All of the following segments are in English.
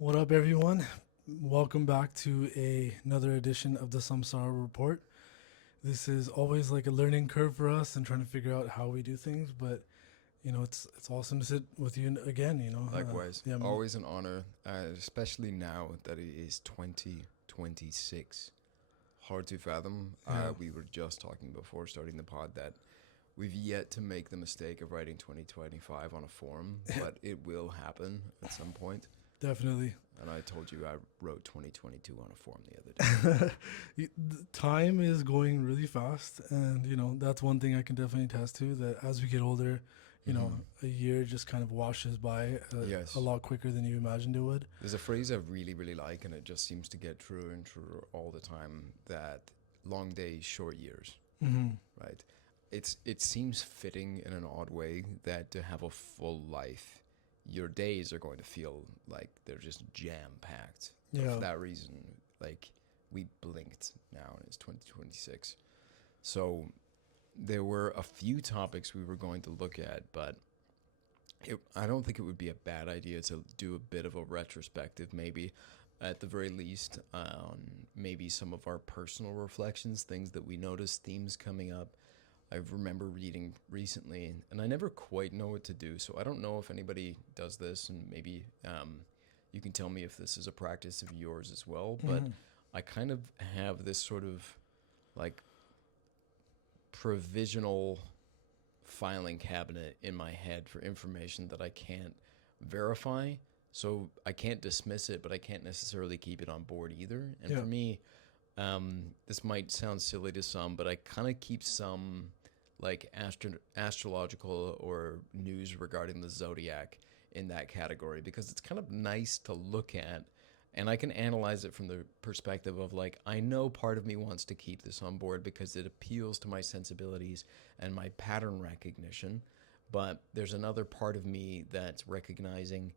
What up, everyone? Welcome back to another edition of the Samsara Report. This is always like a learning curve for us and trying to figure out how we do things. But it's awesome to sit with you again. Likewise, Yeah, always an honor, especially now that it is 2026. Hard to fathom. yeah, We were just talking before starting the pod that we've yet to make the mistake of writing 2025 on a form, but it will happen at some point. definitely. And I told you I wrote 2022 on a form the other day. Time is going really fast, and that's one thing I can definitely attest to. That as we get older, Mhm. a year just kind of washes by Yes. a lot quicker than you imagined it would. There's a phrase I really, really like, and it just seems to get truer and truer all the time that long days, short years. Hmm. Right? It seems fitting in an odd way that to have a full life, your days are going to feel like they're just jam packed. Yeah. For that reason, like we blinked now and it's 2026. So there were a few topics we were going to look at, but I don't think it would be a bad idea to do a bit of a retrospective, maybe at the very least, on maybe some of our personal reflections, things that we noticed, themes coming up. I remember reading recently, and I never quite know what to do. So I don't know if anybody does this, and maybe you can tell me if this is a practice of yours as well. But Hmm. I kind of have this sort of like provisional filing cabinet in my head for information that I can't verify. So I can't dismiss it, but I can't necessarily keep it on board either. And Yeah. for me, this might sound silly to some, but I kind of keep some like astrological or news regarding the zodiac in that category because it's kind of nice to look at, and I can analyze it from the perspective of like I know part of me wants to keep this on board because it appeals to my sensibilities and my pattern recognition, but there's another part of me that's recognizing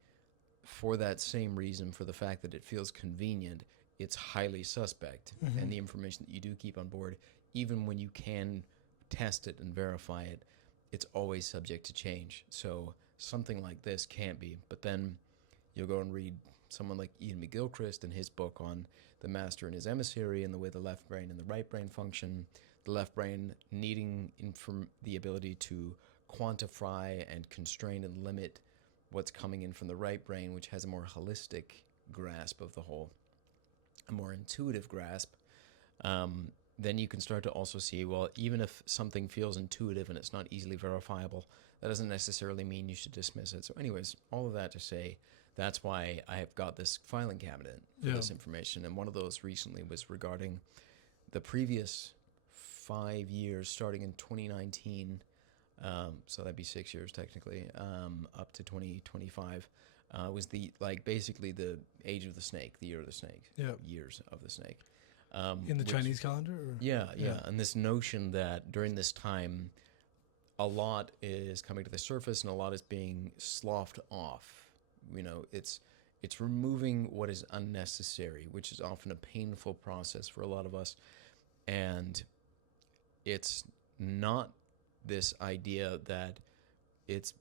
for that same reason, for the fact that it feels convenient, it's highly suspect. Hmm. And the information that you do keep on board, even when you can test it and verify it, it's always subject to change. So something like this can't be. But then you'll go and read someone like Ian McGilchrist and his book on the master and his emissary and the way the left brain and the right brain function. The left brain needing the ability to quantify and constrain and limit what's coming in from the right brain, which has a more holistic grasp of the whole, a more intuitive grasp. Then you can start to also see, well, even if something feels intuitive and it's not easily verifiable, that doesn't necessarily mean you should dismiss it. So, anyways, all of that to say, that's why I have got this filing cabinet for Yeah. this information. And one of those recently was regarding the previous 5 years, starting in 2019. So that'd be 6 years technically, up to 2025. Was the like basically the age of the snake, the year of the snake, Yeah. years of the snake. In the Which Chinese calendar? Or? yeah, Yeah. yeah, and this notion that during this time, a lot is coming to the surface and a lot is being sloughed off. It's removing what is unnecessary, which is often a painful process for a lot of us, and it's not this idea that it's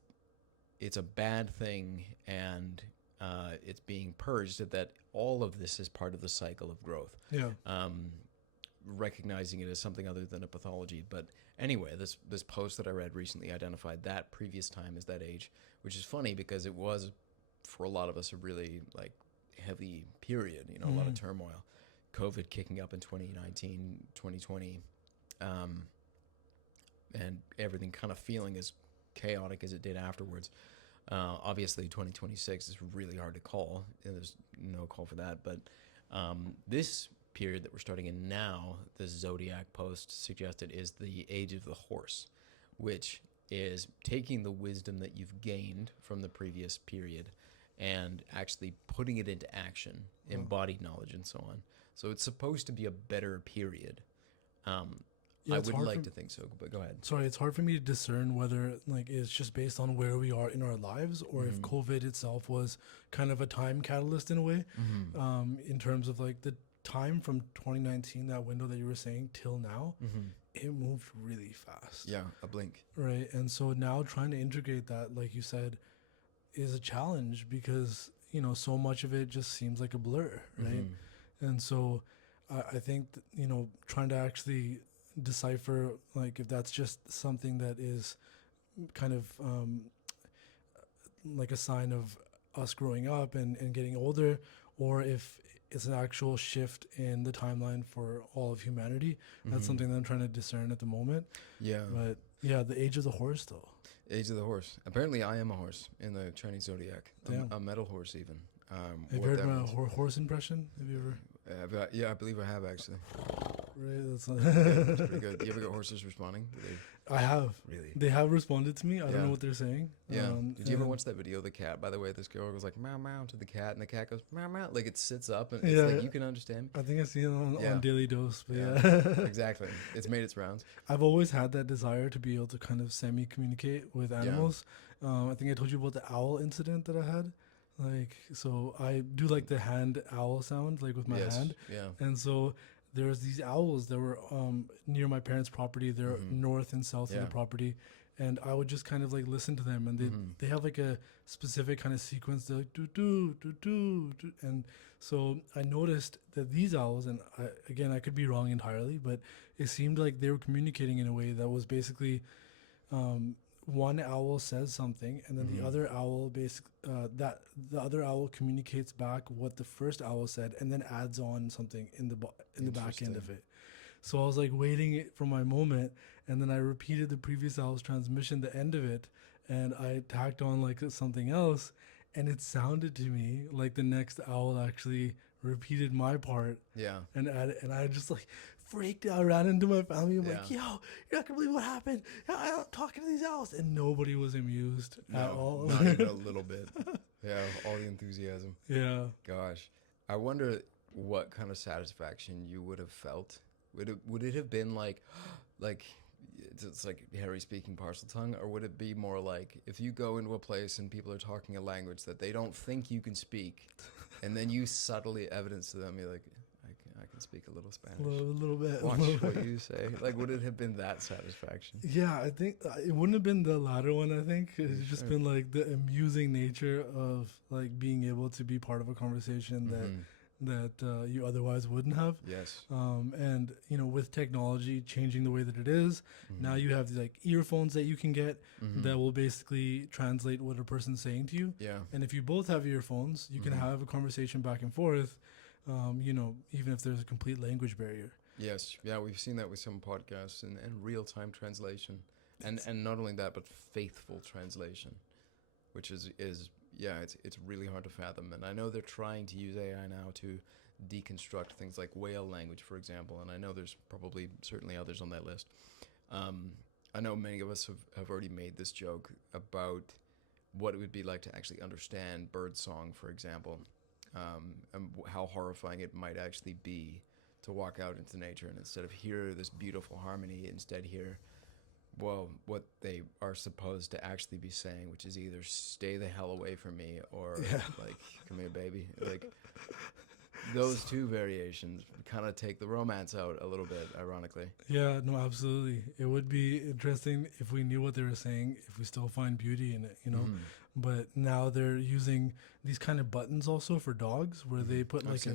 it's a bad thing and it's being purged. That all of this is part of the cycle of growth. Yeah. Um, Recognizing it as something other than a pathology. But anyway, this post that I read recently identified that previous time as that age, which is funny because it was for a lot of us a really like heavy period. A lot of Hmm. turmoil. COVID kicking up in 2019, 2020. Um, and everything kind of feeling as chaotic as it did afterwards. Obviously, 2026 is really hard to call. There's no call for that. But this period that we're starting in now, the Zodiac post suggested, is the age of the horse, which is taking the wisdom that you've gained from the previous period and actually putting it into action, Oh. embodied knowledge, and so on. So it's supposed to be a better period. Um, Yeah, I it's would hard like for to think so, but go ahead. sorry, it's hard for me to discern whether like it's just based on where we are in our lives or if Mm-hmm. COVID itself was kind of a time catalyst in a way. Mm-hmm. In terms of like the time from 2019, that window that you were saying till now, Mm-hmm. it moved really fast. Yeah, a blink. Right. And so now trying to integrate that, like you said, is a challenge because, so much of it just seems like a blur, right? Mm-hmm. And so I think, trying to actually decipher, like, if that's just something that is kind of like a sign of us growing up and getting older, or if it's an actual shift in the timeline for all of humanity. That's something that I'm trying to discern at the moment. Yeah. But yeah, the age of the horse, though. Age of the horse. Apparently, I am a horse in the Chinese zodiac. A metal horse, even. Have you heard my horse impression? Have you ever? Yeah, I believe I have actually. Right, that's It's pretty good. You ever get horses responding? I have. Really? They have responded to me. I don't know what they're saying. Yeah. Did you ever watch that video of the cat? By the way, this girl goes like meow meow to the cat, and the cat goes meow meow. Like it sits up, and it's like you can understand me. I think I see it on Daily Dose. But yeah. Exactly. It's made its rounds. I've always had that desire to be able to kind of semi-communicate with animals. I think I told you about the owl incident that I had. Like, so I do like the hand owl sound, like with my hand. Yeah. And so there's these owls that were near my parents' property. They're north and south of the property. And I would just kind of like listen to them, and they have like a specific kind of sequence. They're like do do do do do, and so I noticed that these owls, and I could be wrong entirely, but it seemed like they were communicating in a way that was basically one owl says something, and then the other owl the other owl communicates back what the first owl said, and then adds on something in the back end of it. So I was like waiting for my moment, and then I repeated the previous owl's transmission, the end of it, and I tacked on like something else, and it sounded to me like the next owl actually repeated my part. Yeah. And I just like freaked out, ran into my family. I'm like, yo, you're not gonna believe what happened. I'm talking to these owls, and nobody was amused at all. Not even a little bit. Yeah, all the enthusiasm. Yeah. Gosh, I wonder what kind of satisfaction you would have felt. Would it have been like it's like Harry speaking parcel tongue, or would it be more like if you go into a place and people are talking a language that they don't think you can speak, and then you subtly evidence to them, you're like, I can speak a little Spanish. A little bit. Watch what you say. Like, would it have been that satisfaction? Yeah, I think it wouldn't have been the latter one. I think it's just been like the amusing nature of like being able to be part of a conversation that you otherwise wouldn't have. Yes. And with technology changing the way that it is, now you have like earphones that you can get that will basically translate what a person's saying to you. Yeah. And if you both have earphones, you can have a conversation back and forth. Even if there's a complete language barrier. Yes. Yeah, we've seen that with some podcasts and real-time translation. And not only that, but faithful translation, which is it's really hard to fathom. And I know they're trying to use AI now to deconstruct things like whale language, for example. And I know there's probably certainly others on that list. I know many of us have already made this joke about what it would be like to actually understand bird song, for example. And how horrifying it might actually be to walk out into nature and instead of hear this beautiful harmony, instead hear, well, what they are supposed to actually be saying, which is either stay the hell away from me or like, come here, baby. Like those two variations kind of take the romance out a little bit, ironically. Yeah, no, absolutely. It would be interesting if we knew what they were saying, if we still find beauty in it, But now they're using these kind of buttons also for dogs where they put like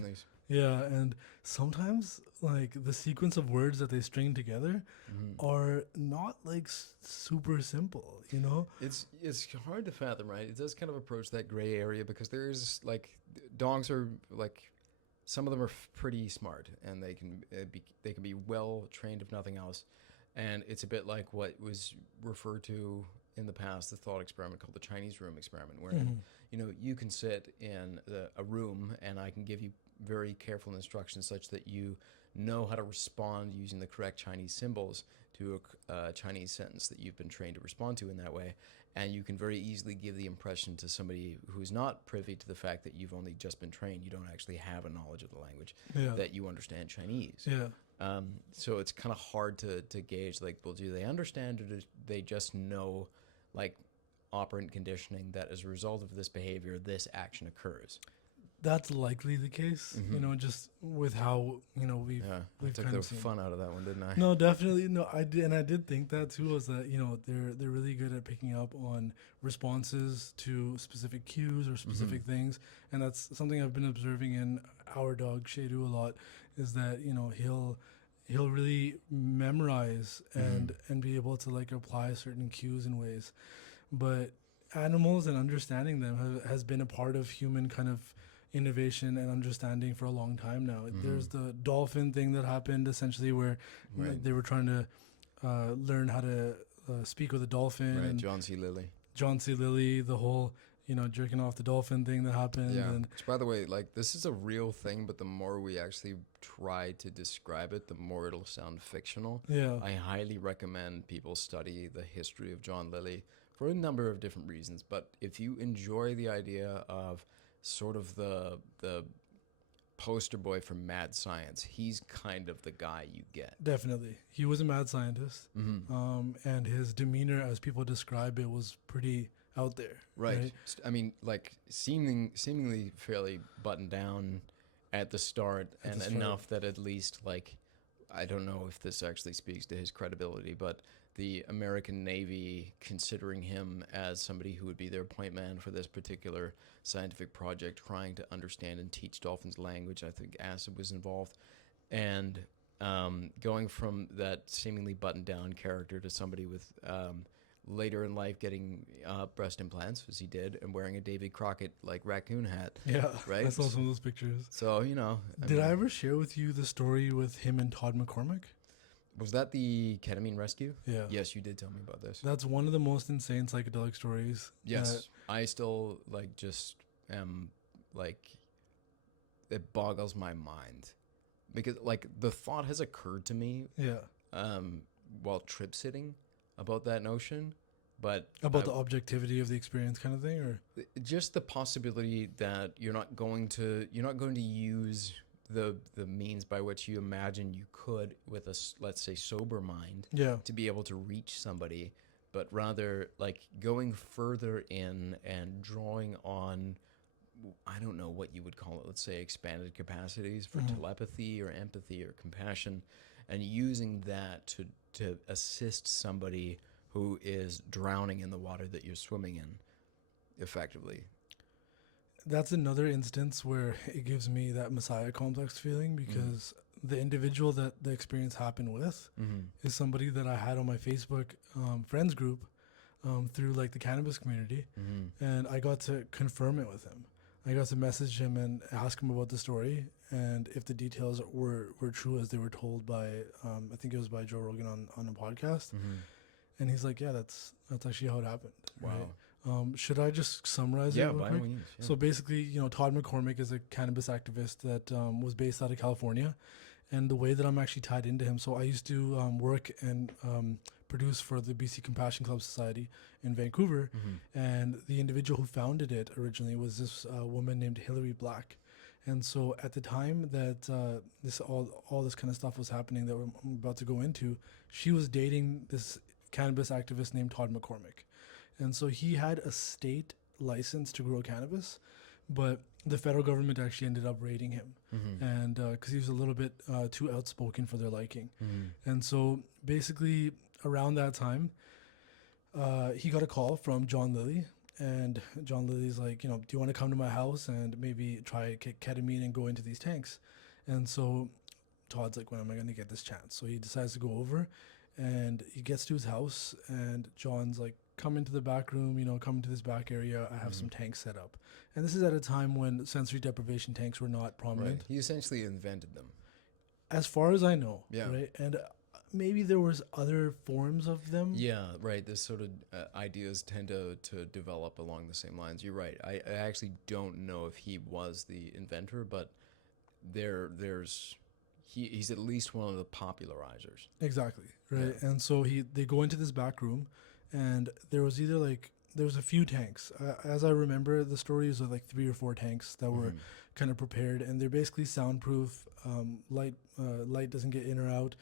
and sometimes like the sequence of words that they string together are not like super simple, It's hard to fathom, right? It does kind of approach that gray area because there's like dogs are like some of them are pretty smart and they can be well trained if nothing else, and it's a bit like what was referred to in the past, the thought experiment called the Chinese room experiment, where you can sit in a room and I can give you very careful instructions such that you know how to respond using the correct Chinese symbols to a Chinese sentence that you've been trained to respond to in that way, and you can very easily give the impression to somebody who's not privy to the fact that you've only just been trained, you don't actually have a knowledge of the language, that you understand Chinese. So it's kind of hard to gauge, like, well, do they understand or do they just know, like, operant conditioning that as a result of this behavior, this action occurs? That's likely the case, you know, just with how, you know, Yeah, I we've took kind the of seen. fun out of that one, didn't I? No, definitely. No, I did, and I did think that too. Was that, you know, they're really good at picking up on responses to specific cues or specific things, and that's something I've been observing in our dog Shadu a lot. Is that, you know, he'll really memorize and be able to like apply certain cues in ways, but animals and understanding them has been a part of human kind of innovation and understanding for a long time now. There's the dolphin thing that happened essentially where Right. they were trying to learn how to speak with a dolphin, Right, and John C. Lilly. John C. Lilly, the whole, you know, jerking off the dolphin thing that happened. Yeah. And Which, by the way, like, this is a real thing, but the more we actually try to describe it, the more it'll sound fictional. yeah, I highly recommend people study the history of John Lilly for a number of different reasons. But if you enjoy the idea of sort of the poster boy for mad science, he's kind of the guy you get. definitely. He was a mad scientist, and his demeanor, as people describe it, was pretty out there. Right. I mean, like seemingly fairly buttoned down at the start, At and the start. enough that at least, like, I don't know if this actually speaks to his credibility, but the American Navy, considering him as somebody who would be their point man for this particular scientific project, trying to understand and teach dolphins language, I think acid was involved, and going from that seemingly buttoned down character to somebody with later in life getting breast implants, as he did, and wearing a David Crockett like raccoon hat. Yeah, Right? I saw some of those pictures. So, you know, Did I ever share with you the story with him and Todd McCormick? was that the ketamine rescue? Yeah. Yes, you did tell me about this. That's one of the most insane psychedelic stories. Yes, I still like just am like, it boggles my mind because like the thought has occurred to me Yeah. while trip sitting about that notion, but About the objectivity of the experience kind of thing, or just the possibility that you're not going to use the means by which you imagine you could with a let's say sober mind yeah. to be able to reach somebody, but rather like going further in and drawing on, I don't know what you would call it, let's say expanded capacities for telepathy or empathy or compassion, and using that to assist somebody who is drowning in the water that you're swimming in effectively. That's another instance where it gives me that messiah complex feeling, because the individual that the experience happened with is somebody that I had on my Facebook friends group through like the cannabis community, and I got to confirm it with him. I got to message him and ask him about the story and if the details were true as they were told by I think it was by Joe Rogan on a podcast. And he's like, yeah, that's actually how it happened. Wow. Right? Should I just summarize it Yeah, real by all quick? means. Yeah. So basically, you know, Todd McCormick is a cannabis activist that was based out of California. And the way that I'm actually tied into him, so I used to work and produce for the BC Compassion Club Society in Vancouver. And the individual who founded it originally was this woman named Hillary Black. And so at the time that this all this kind of stuff was happening that I'm about to go into, she was dating this cannabis activist named Todd McCormick. And so he had a state license to grow cannabis, but the federal government actually ended up raiding him, and because he was a little bit too outspoken for their liking. And so basically around that time, he got a call from John Lilly, and John Lilly's like, you know, do you want to come to my house and maybe try ketamine and go into these tanks? And so Todd's like, when am I going to get this chance? So he decides to go over, and he gets to his house, and John's like, come into the back room, you know, come into this back area. I have some tanks set up. And this is at a time when sensory deprivation tanks were not prominent. Right. He essentially invented them. As far as I know. Yeah. Right. And maybe there was other forms of them. Yeah, right. This sort of ideas tend to develop along the same lines. You're right. I actually don't know if he was the inventor, but he's at least one of the popularizers. Exactly. Right. Yeah. And so they go into this back room, and there was a few tanks. As I remember, the stories of like 3 or 4 tanks that were kind of prepared, and they're basically soundproof. Light doesn't get in or out.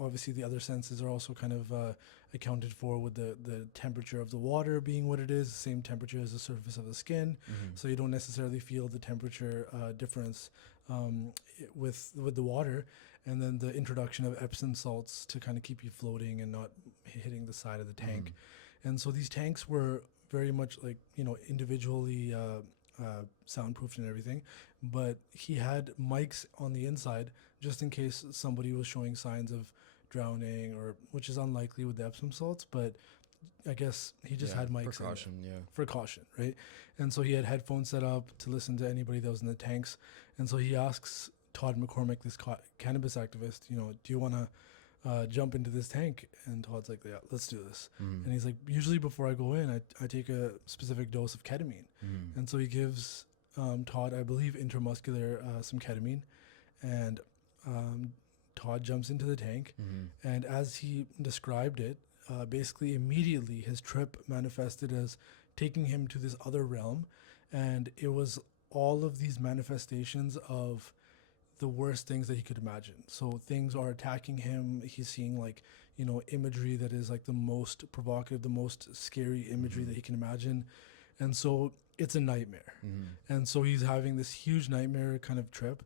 Obviously, the other senses are also kind of accounted for with the temperature of the water being what it is, the same temperature as the surface of the skin. So you don't necessarily feel the temperature difference with the water. And then the introduction of Epsom salts to kind of keep you floating and not hitting the side of the tank. And so these tanks were very much like, individually soundproofed and everything, but he had mics on the inside just in case somebody was showing signs of drowning, or which is unlikely with the Epsom salts, but I guess he just had mics for caution, for caution, right? And so he had headphones set up to listen to anybody that was in the tanks. And so he asks Todd McCormick, this cannabis activist, do you want to jump into this tank? And Todd's like, yeah, let's do this. And he's like, usually before I go in, I take a specific dose of ketamine. And so he gives Todd, I believe, intramuscular some ketamine, and Todd jumps into the tank. And as he described it, basically immediately his trip manifested as taking him to this other realm, and it was all of these manifestations of the worst things that he could imagine. So things are attacking him. He's seeing imagery that is like the most provocative, the most scary imagery that he can imagine. And so it's a nightmare. And so he's having this huge nightmare kind of trip,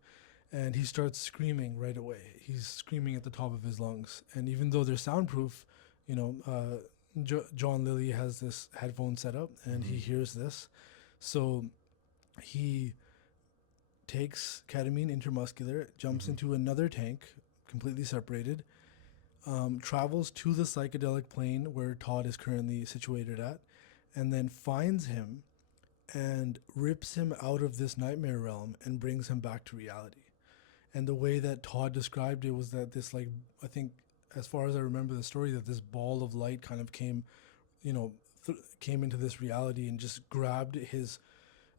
and he starts screaming right away. He's screaming at the top of his lungs. And even though they're soundproof, John Lilly has this headphone set up, and he hears this. So he takes ketamine intramuscular, jumps into another tank, completely separated, travels to the psychedelic plane where Todd is currently situated at, and then finds him and rips him out of this nightmare realm and brings him back to reality. And the way that Todd described it was that this, like, I think, as far as I remember the story, that this ball of light kind of came into this reality and just grabbed his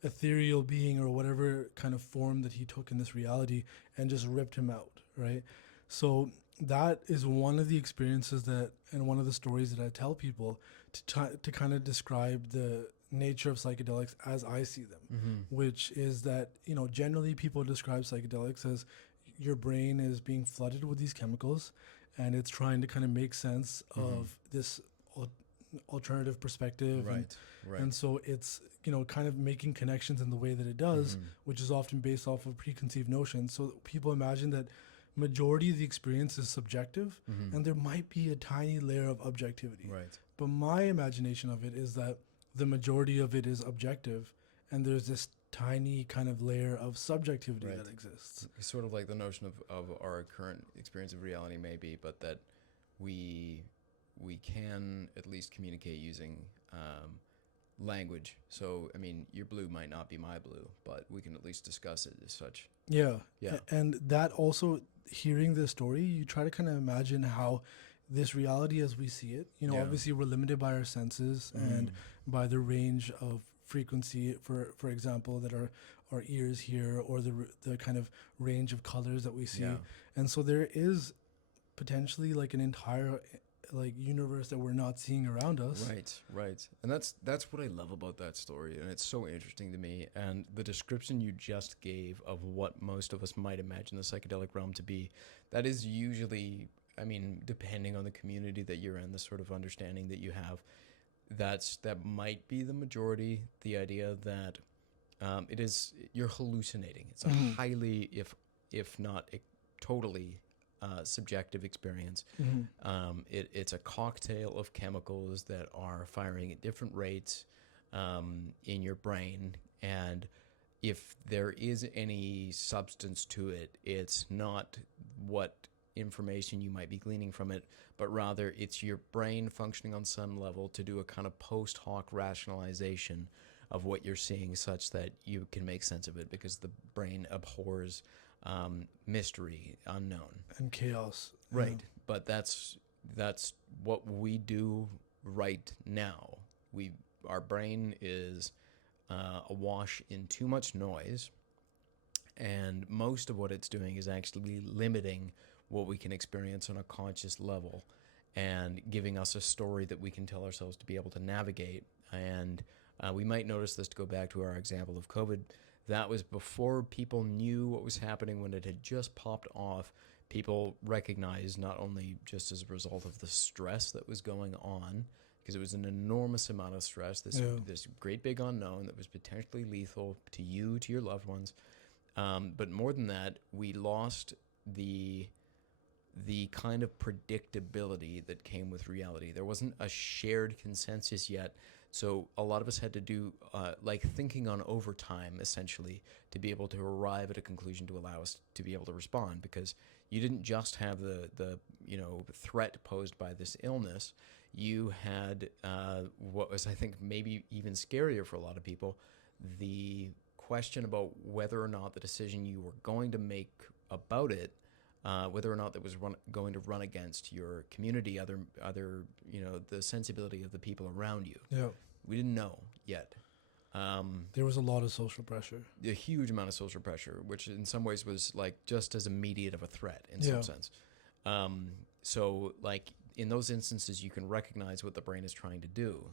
ethereal being or whatever kind of form that he took in this reality and just ripped him out, right? So that is one of the experiences and one of the stories that I tell people to kind of describe the nature of psychedelics as I see them, which is that, generally people describe psychedelics as your brain is being flooded with these chemicals and it's trying to kind of make sense of this alternative perspective. Right. And so it's, kind of making connections in the way that it does, which is often based off of preconceived notions. So people imagine that majority of the experience is subjective and there might be a tiny layer of objectivity. Right. But my imagination of it is that the majority of it is objective and there's this tiny kind of layer of subjectivity that exists. It's sort of like the notion of our current experience of reality maybe, but that we can at least communicate using language. So, I mean, your blue might not be my blue, but we can at least discuss it as such. Yeah. Yeah. And that also, hearing this story, you try to kind of imagine how this reality as we see it, obviously we're limited by our senses and by the range of frequency, for example, that our ears hear, or the kind of range of colors that we see. Yeah. And so there is potentially like an entire universe that we're not seeing around us. Right. And that's what I love about that story, and it's so interesting to me. And the description you just gave of what most of us might imagine the psychedelic realm to be, that is usually, I mean, depending on the community that you're in, the sort of understanding that you have, that might be the majority. The idea that you're hallucinating. It's a highly, if not totally, subjective experience. It's a cocktail of chemicals that are firing at different rates in your brain, and if there is any substance to it, it's not what information you might be gleaning from it, but rather it's your brain functioning on some level to do a kind of post hoc rationalization of what you're seeing, such that you can make sense of it, because the brain abhors mystery, unknown, and chaos. Right. But that's what we do right now. Our brain is awash in too much noise, and most of what it's doing is actually limiting what we can experience on a conscious level and giving us a story that we can tell ourselves to be able to navigate. And we might notice this, to go back to our example of COVID. That was before people knew what was happening, when it had just popped off. people recognized not only just as a result of the stress that was going on, because it was an enormous amount of stress, this great big unknown that was potentially lethal to you, to your loved ones. But more than that, we lost the kind of predictability that came with reality. There wasn't a shared consensus yet. So a lot of us had to do like thinking on overtime, essentially, to be able to arrive at a conclusion to allow us to be able to respond, because you didn't just have the threat posed by this illness. You had what was, I think, maybe even scarier for a lot of people, the question about whether or not the decision you were going to make about it, whether or not that was going to run against your community, other the sensibility of the people around you. Yeah. We didn't know yet. There was a lot of social pressure. A huge amount of social pressure, which in some ways was like just as immediate of a threat in some sense. So like in those instances, you can recognize what the brain is trying to do.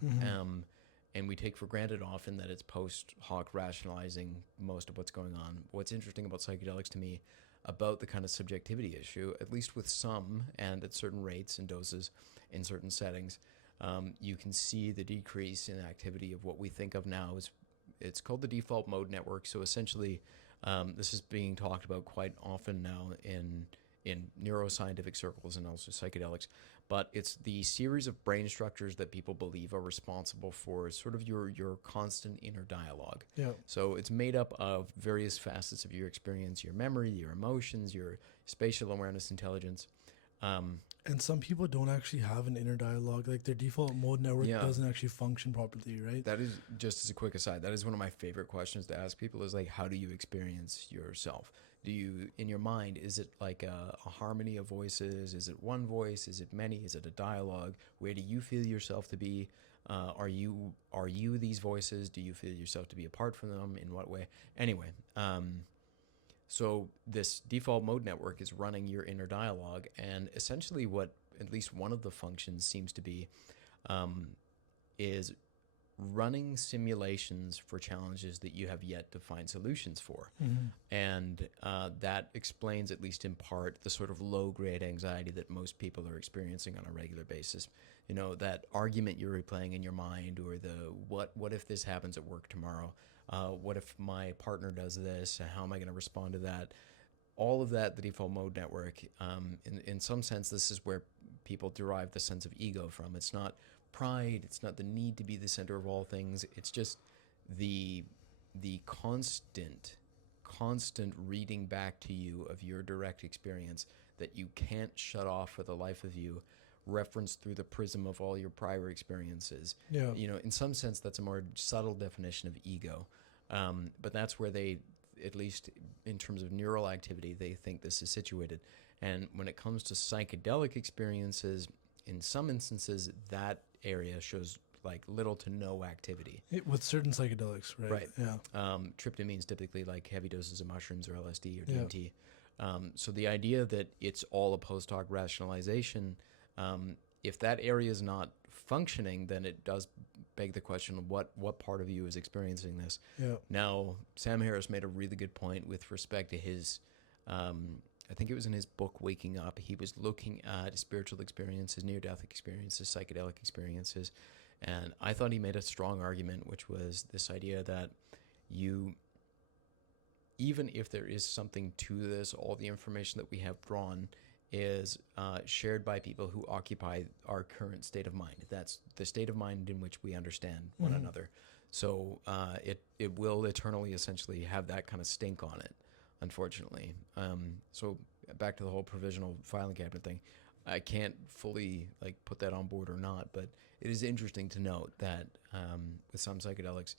And we take for granted often that it's post hoc rationalizing most of what's going on. What's interesting about psychedelics to me, about the kind of subjectivity issue, at least with some and at certain rates and doses in certain settings, you can see the decrease in activity of what we think of now as, it's called the default mode network. So essentially, this is being talked about quite often now in neuroscientific circles and also psychedelics. But it's the series of brain structures that people believe are responsible for sort of your constant inner dialogue. Yeah. So it's made up of various facets of your experience, your memory, your emotions, your spatial awareness, intelligence. And some people don't actually have an inner dialogue. Like their default mode network doesn't actually function properly, right? That is, just as a quick aside, that is one of my favorite questions to ask people, is like, how do you experience yourself? Do you, in your mind, is it like a harmony of voices? Is it one voice? Is it many? Is it a dialogue? Where do you feel yourself to be? Are you these voices? Do you feel yourself to be apart from them? In what way? Anyway, so this default mode network is running your inner dialogue, and essentially what at least one of the functions seems to be is running simulations for challenges that you have yet to find solutions for. And that explains, at least in part, the sort of low-grade anxiety that most people are experiencing on a regular basis. You know, that argument you're replaying in your mind, or the what if this happens at work tomorrow? What if my partner does this? How am I going to respond to that? All of that, the default mode network, in some sense, this is where people derive the sense of ego from. It's not pride, it's not the need to be the center of all things. It's just the constant reading back to you of your direct experience that you can't shut off for the life of you, referenced through the prism of all your prior experiences. Yeah. You know, in some sense, that's a more subtle definition of ego. But that's where they, at least in terms of neural activity, they think this is situated. And when it comes to psychedelic experiences, in some instances, that area shows like little to no activity. With certain psychedelics, right? Right. Yeah. Tryptamines, typically like heavy doses of mushrooms or LSD or DMT. So the idea that it's all a post hoc rationalization, if that area is not functioning, then it does beg the question of what part of you is experiencing this. Yeah. Now, Sam Harris made a really good point with respect to his, I think it was in his book, Waking Up. He was looking at spiritual experiences, near-death experiences, psychedelic experiences. And I thought he made a strong argument, which was this idea that you, even if there is something to this, all the information that we have drawn is shared by people who occupy our current state of mind. That's the state of mind in which we understand one another. So it will eternally essentially have that kind of stink on it, unfortunately. So back to the whole provisional filing cabinet thing. I can't fully like put that on board or not, but it is interesting to note that with some psychedelics,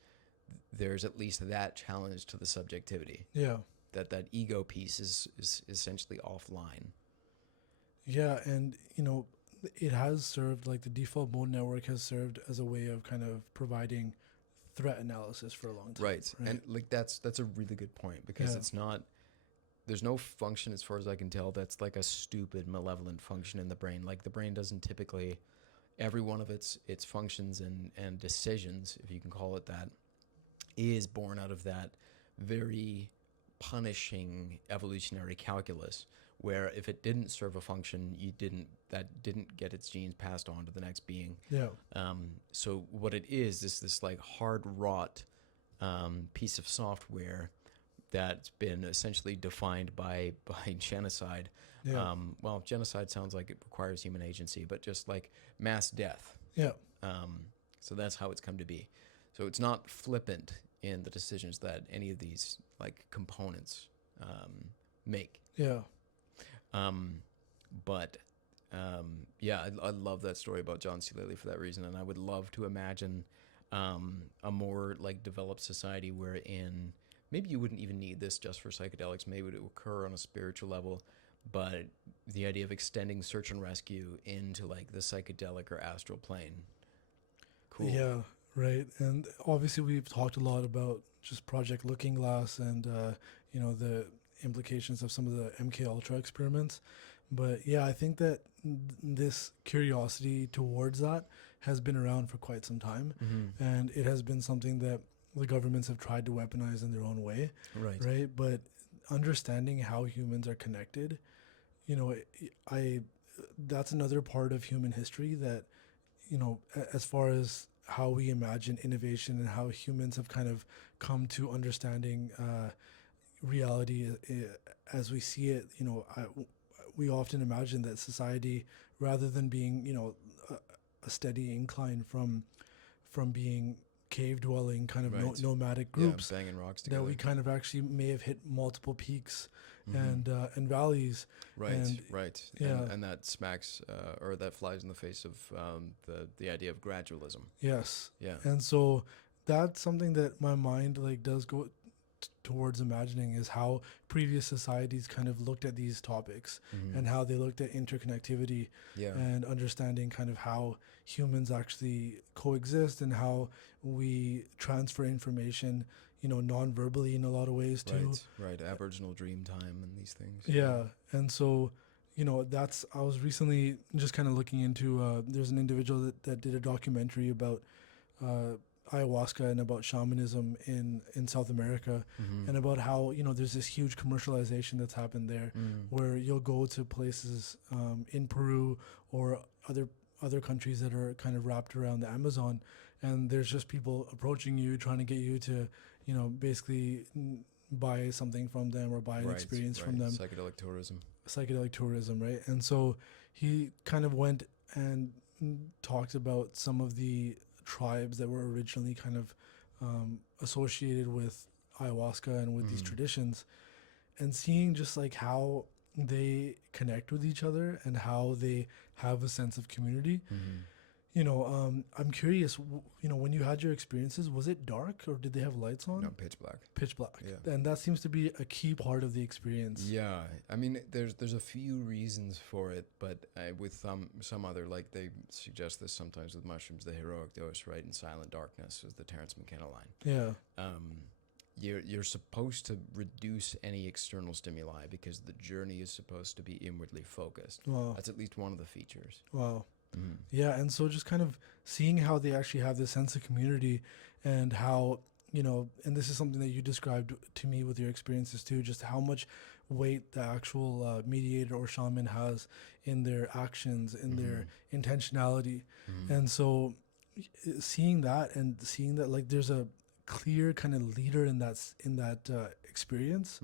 there's at least that challenge to the subjectivity. Yeah. That ego piece is essentially offline. Yeah, and you know, it has served, like the default mode network has served as a way of kind of providing threat analysis for a long time. Right. And like that's a really good point, because it's not, there's no function as far as I can tell that's like a stupid malevolent function in the brain. Like the brain doesn't typically, every one of its functions and decisions, if you can call it that, is born out of that very punishing evolutionary calculus, where if it didn't serve a function, that didn't get its genes passed on to the next being. Yeah. So what it is this like hard wrought piece of software that's been essentially defined by genocide. Yeah. Well, genocide sounds like it requires human agency, but just like mass death. Yeah. So that's how it's come to be. So it's not flippant in the decisions that any of these like components make. Yeah. But yeah, I love that story about John C. Lilly for that reason, and I would love to imagine a more like developed society wherein maybe you wouldn't even need this just for psychedelics. Maybe it would occur on a spiritual level, but the idea of extending search and rescue into like the psychedelic or astral plane. Cool. Yeah, right. And obviously we've talked a lot about just Project Looking Glass and the implications of some of the MK Ultra experiments. But yeah, I think that this curiosity towards that has been around for quite some time, and it has been something that the governments have tried to weaponize in their own way, right? But understanding how humans are connected, that's another part of human history that, as far as how we imagine innovation and how humans have kind of come to understanding reality as we see it, we often imagine that society, rather than being, a steady incline from being cave dwelling kind of nomadic groups, banging rocks together, that we kind of actually may have hit multiple peaks and valleys. And that smacks or that flies in the face of the idea of gradualism. Yes. Yeah. And so that's something that my mind like does go towards imagining, is how previous societies kind of looked at these topics and how they looked at interconnectivity and understanding kind of how humans actually coexist and how we transfer information, non-verbally in a lot of ways too. Right. Aboriginal dream time and these things. Yeah. And so, I was recently just kind of looking into, there's an individual that did a documentary about ayahuasca and about shamanism in South America, and about how there's this huge commercialization that's happened there, where you'll go to places in Peru or other countries that are kind of wrapped around the Amazon, and there's just people approaching you trying to get you to basically buy something from them or buy an experience from them. Psychedelic tourism, right? And so he kind of went and talked about some of the tribes that were originally kind of associated with ayahuasca and with these traditions, and seeing just like how they connect with each other and how they have a sense of community. I'm curious, when you had your experiences, was it dark or did they have lights on? No, pitch black. Pitch black. Yeah. And that seems to be a key part of the experience. Yeah. I mean, there's a few reasons for it, but with some other, like they suggest this sometimes with mushrooms, the heroic dose, right? And silent darkness is the Terence McKenna line. Yeah. You're supposed to reduce any external stimuli because the journey is supposed to be inwardly focused. Wow. That's at least one of the features. Wow. Yeah, and so just kind of seeing how they actually have this sense of community, and how, and this is something that you described to me with your experiences too, just how much weight the actual mediator or shaman has in their actions, in their intentionality. And so seeing that like there's a clear kind of leader in that experience.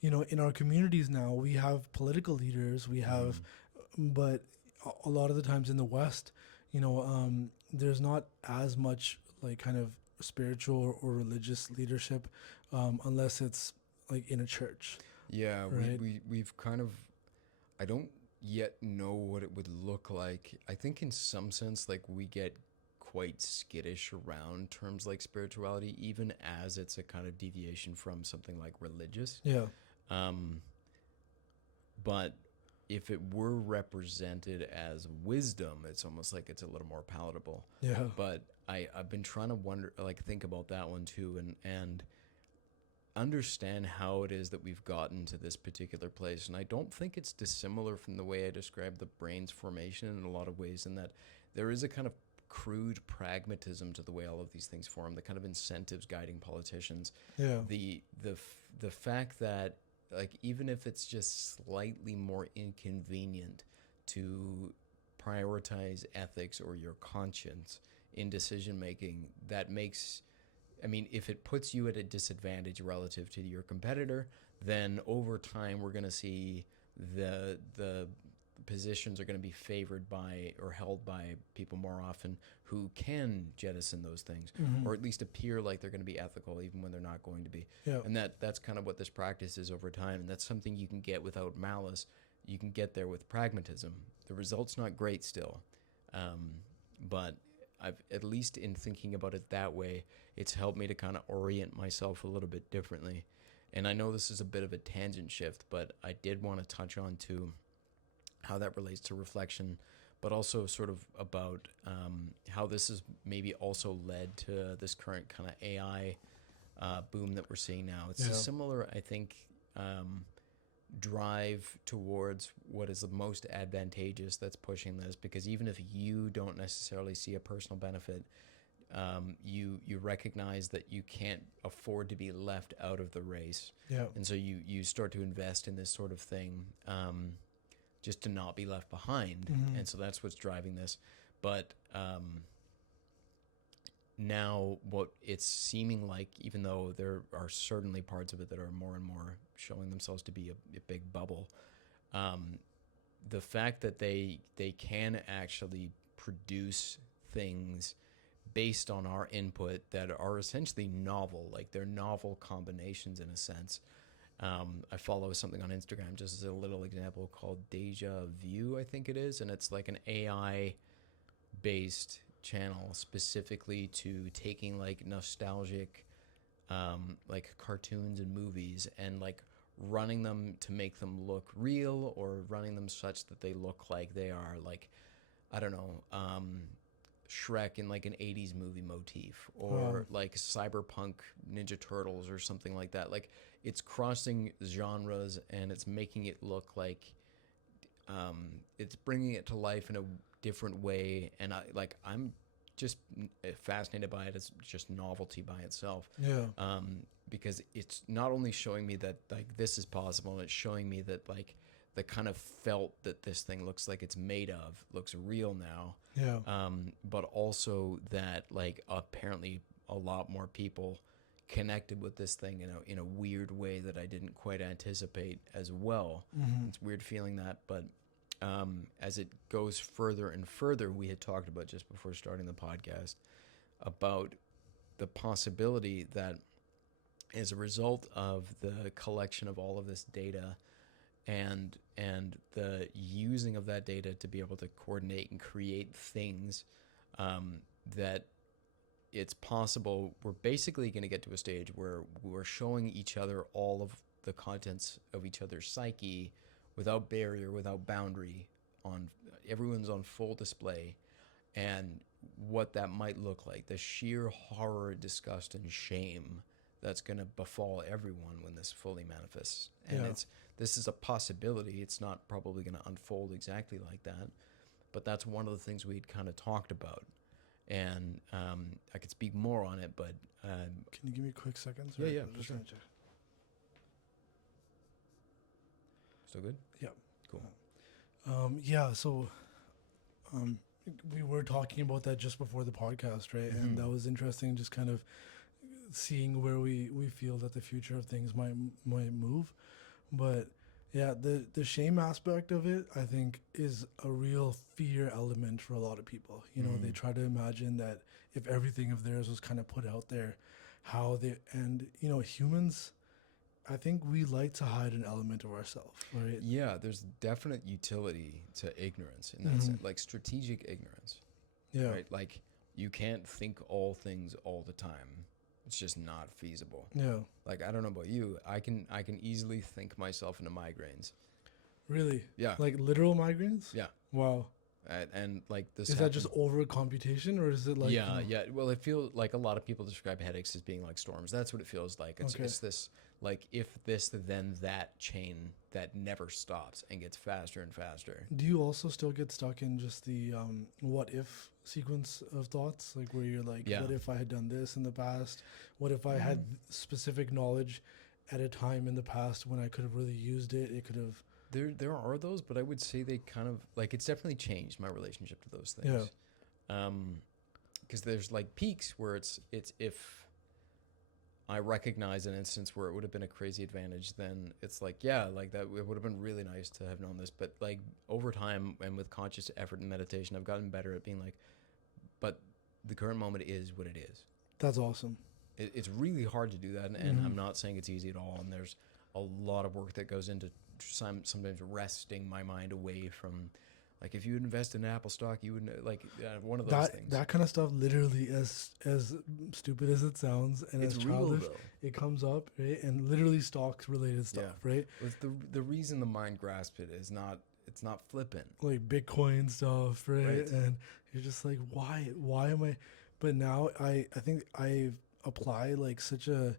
In our communities now, we have political leaders, we have, but a lot of the times in the West, there's not as much like kind of spiritual or religious leadership, unless it's like in a church. Yeah, right? we've kind of, I don't yet know what it would look like. I think in some sense, like we get quite skittish around terms like spirituality, even as it's a kind of deviation from something like religious. Yeah. But if it were represented as wisdom, it's almost like it's a little more palatable. Yeah. But I've been trying to think about that one too, and understand how it is that we've gotten to this particular place. And I don't think it's dissimilar from the way I described the brain's formation in a lot of ways, in that there is a kind of crude pragmatism to the way all of these things form, the kind of incentives guiding politicians. Yeah. The fact that, like, even if it's just slightly more inconvenient to prioritize ethics or your conscience in decision making, that makes, I mean, if it puts you at a disadvantage relative to your competitor, then over time we're going to see the positions are going to be favored by or held by people more often who can jettison those things, or at least appear like they're going to be ethical even when they're not going to be. Yeah. And that's kind of what this practice is over time, and that's something you can get without malice. You can get there with pragmatism. The result's not great still, but I've, at least in thinking about it that way, it's helped me to kind of orient myself a little bit differently. And I know this is a bit of a tangent shift, but I did want to touch on too how that relates to reflection, but also sort of about how this has maybe also led to this current kind of AI boom that we're seeing now. It's a similar, I think, drive towards what is the most advantageous that's pushing this, because even if you don't necessarily see a personal benefit, you recognize that you can't afford to be left out of the race. Yeah. And so you start to invest in this sort of thing, just to not be left behind. And so that's what's driving this. But now what it's seeming like, even though there are certainly parts of it that are more and more showing themselves to be a big bubble, the fact that they can actually produce things based on our input that are essentially novel, like they're novel combinations in a sense. I follow something on Instagram, just as a little example, called Deja Vu, I think it is. And it's like an AI based channel specifically to taking like nostalgic, like cartoons and movies and like running them to make them look real, or running them such that they look like they are like, I don't know, Shrek in like an 80s movie motif, or like Cyberpunk Ninja Turtles or something like that. Like, it's crossing genres and it's making it look like it's bringing it to life in a different way. And I'm just fascinated by it as just novelty by itself. Yeah. Because it's not only showing me that like this is possible, and it's showing me that like the kind of felt that this thing looks like it's made of looks real now. Yeah. But also that like apparently a lot more people connected with this thing in a weird way that I didn't quite anticipate as well. It's weird feeling that, but as it goes further and further, we had talked about just before starting the podcast about the possibility that as a result of the collection of all of this data and the using of that data to be able to coordinate and create things, that it's possible we're basically going to get to a stage where we're showing each other all of the contents of each other's psyche without barrier, without boundary. Everyone's on full display, and what that might look like, the sheer horror, disgust, and shame that's going to befall everyone when this fully manifests. And this is a possibility. It's not probably going to unfold exactly like that, but that's one of the things we'd kind of talked about. And I could speak more on it, but can you give me a quick second? Yeah, I'm just sure. gonna check. Still good? Yeah. Cool. Yeah. So, we were talking about that just before the podcast, right? And that was interesting, just kind of seeing where we feel that the future of things might move. But yeah, the shame aspect of it, I think, is a real fear element for a lot of people. You know, they try to imagine that if everything of theirs was kind of put out there, and you know, humans, I think we like to hide an element of ourselves, right? Yeah, there's definite utility to ignorance in that sense, like strategic ignorance. Yeah. Right? Like, you can't think all things all the time. It's just not feasible. Yeah. Like, I don't know about you. I can easily think myself into migraines. Really? Yeah. Like literal migraines? Yeah. Wow. And like this Is that just over computation, or is it like? yeah, yeah. Well, it feels like a lot of people describe headaches as being like storms. That's what it feels like. Okay. It's this like if this then that chain that never stops and gets faster and faster. Do you also still get stuck in just the what if sequence of thoughts, like where you're like, Yeah. what if I had done this in the past? What if I had specific knowledge at a time in the past when I could have really used it? It could have. There are those, but I would say they kind of like it's definitely changed my relationship to those things. Yeah. Because there's like peaks where it's if I recognize an instance where it would have been a crazy advantage, then it's like, yeah, like that it would have been really nice to have known this. But like over time and with conscious effort and meditation, I've gotten better at being like, but the current moment is what it is. That's awesome. It's really hard to do that, and I'm not saying it's easy at all. And there's a lot of work that goes into sometimes wresting my mind away from, like, if you invest in Apple stock, you would like one of those things. That kind of stuff, literally, as stupid as it sounds and It's as real, childish, though. it comes up, right? And literally stocks related stuff, right? It's the reason the mind grasps it is not it's not flippant. Like Bitcoin stuff, right? Right. And you're just like, why am I? But now I think I apply like such a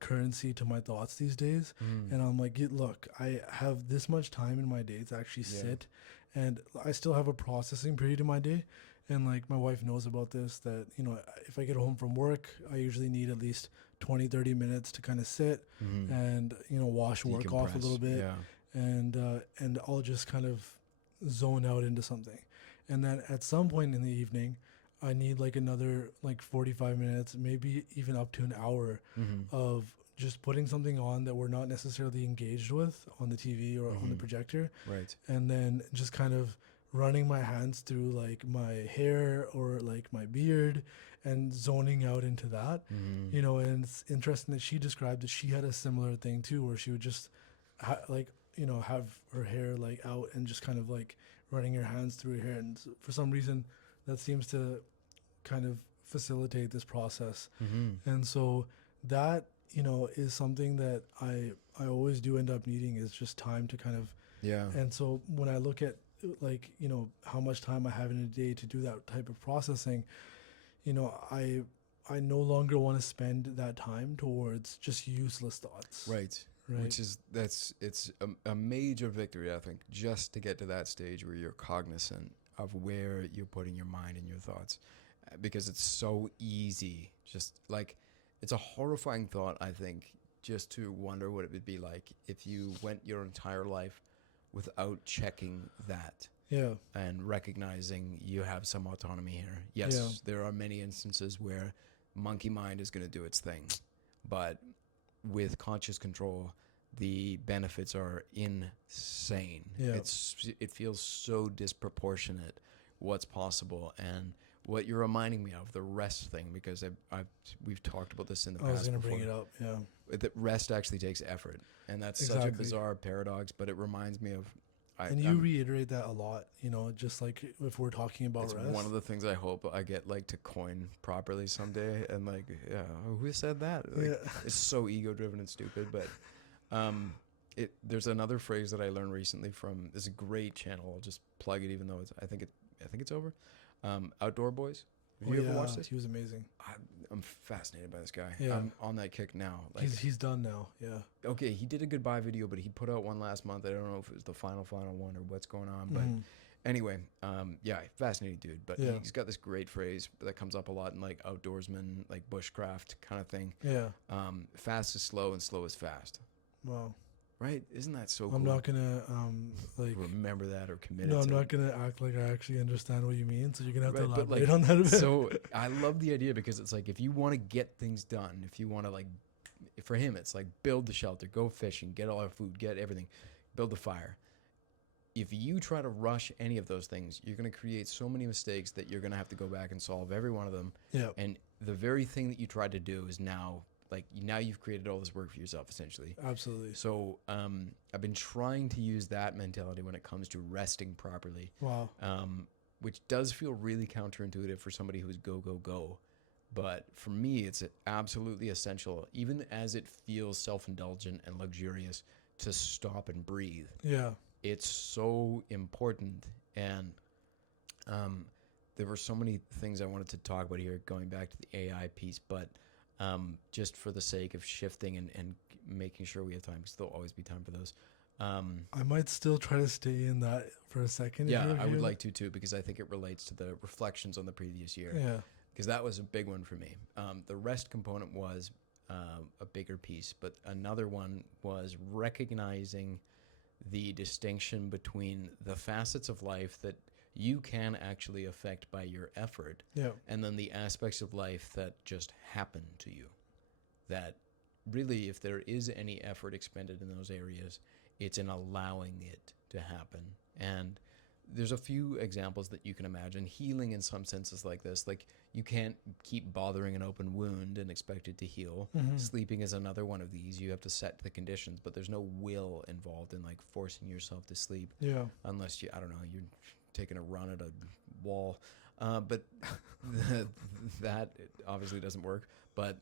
currency to my thoughts these days, and I'm like, look, I have this much time in my day to actually sit, and I still have a processing period in my day. And like my wife knows about this, that, you know, if I get home from work, I usually need at least 20-30 minutes to kind of sit and, you know, wash work off a little bit. Yeah. And I'll just kind of zone out into something. And then at some point in the evening, I need like another like 45 minutes, maybe even up to an hour of just putting something on that we're not necessarily engaged with on the TV or on the projector. Right. And then just kind of running my hands through like my hair or like my beard and zoning out into that, you know. And it's interesting that she described that she had a similar thing too, where she would just like, you know, have her hair like out and just kind of like running her hands through her hair. And for some reason that seems to kind of facilitate this process. And so that, you know, is something that I always do end up needing, is just time to kind of, and so when I look at like, you know, how much time I have in a day to do that type of processing, you know, I no longer want to spend that time towards just useless thoughts. Right. Which is it's a major victory, I think, just to get to that stage where you're cognizant of where you're putting your mind and your thoughts, because it's so easy. Just like, it's a horrifying thought, I think, just to wonder what it would be like if you went your entire life without checking that. Yeah. And recognizing you have some autonomy here. Yes, there are many instances where monkey mind is going to do its thing, but with conscious control, the benefits are insane. Yeah. It feels so disproportionate what's possible. And what you're reminding me of, the rest thing, because we've talked about this in the past. I was going to before. bring it up. Yeah. That rest actually takes effort, and that's such a bizarre paradox. But it reminds me of. You reiterate that a lot, you know, just like if we're talking about it's rest. One of the things I hope I get like to coin properly someday, and like, who said that? Like, it's so ego driven and stupid, but there's another phrase that I learned recently from this great channel. I'll just plug it, even though I think it's over. Outdoor Boys. Have you ever watched this? He was amazing. I'm fascinated by this guy. Yeah. I'm on that kick now. Like, he's done now. Yeah. Okay, he did a goodbye video, but he put out one last month. I don't know if it was the final one or what's going on, but anyway, fascinating dude. But he's got this great phrase that comes up a lot in like outdoorsman, like bushcraft kind of thing. Yeah. Fast is slow and slow is fast. Wow. Right? Isn't that so cool? I'm not gonna like remember that or commit No, it I'm to not it. gonna act like I actually understand what you mean. So you're gonna have to Right, but, elaborate like, on that a bit. So I love the idea, because it's like, if you want to get things done, if you want to, like, for him, it's like build the shelter, go fishing, get all our food, get everything, build the fire. If you try to rush any of those things, you're going to create so many mistakes that you're going to have to go back and solve every one of them. Yeah. And the very thing that you tried to do is now you've created all this work for yourself, essentially. Absolutely. So I've been trying to use that mentality when it comes to resting properly. Wow. Which does feel really counterintuitive for somebody who's go. But for me, it's absolutely essential, even as it feels self-indulgent and luxurious, to stop and breathe. Yeah. It's so important. And There were so many things I wanted to talk about here, going back to the AI piece, but just for the sake of shifting and making sure we have time, because there'll always be time for those. I might still try to stay in that for a second. If Yeah, you're I would here. like to too, because I think it relates to the reflections on the previous year, Yeah. because that was a big one for me. The rest component was a bigger piece, but another one was recognizing the distinction between the facets of life that you can actually affect by your effort, Yeah. and then the aspects of life that just happen to you. That really, if there is any effort expended in those areas, it's in allowing it to happen. And there's a few examples that you can imagine. Healing in some senses like this, like you can't keep bothering an open wound and expect it to heal. Mm-hmm. Sleeping is another one of these. You have to set the conditions, but there's no will involved in like forcing yourself to sleep, Yeah. unless you, I don't know, you're taking a run at a wall. But that obviously doesn't work. But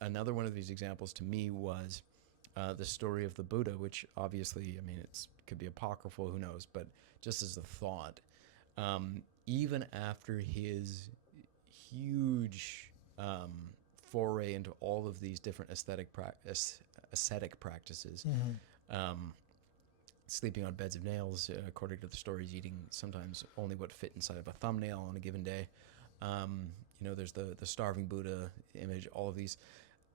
another one of these examples to me was the story of the Buddha, which obviously, I mean, it could be apocryphal, who knows, but just as a thought, even after his huge foray into all of these different ascetic practices, Mm-hmm. sleeping on beds of nails, according to the stories, eating sometimes only what fit inside of a thumbnail on a given day. There's the starving Buddha image, all of these.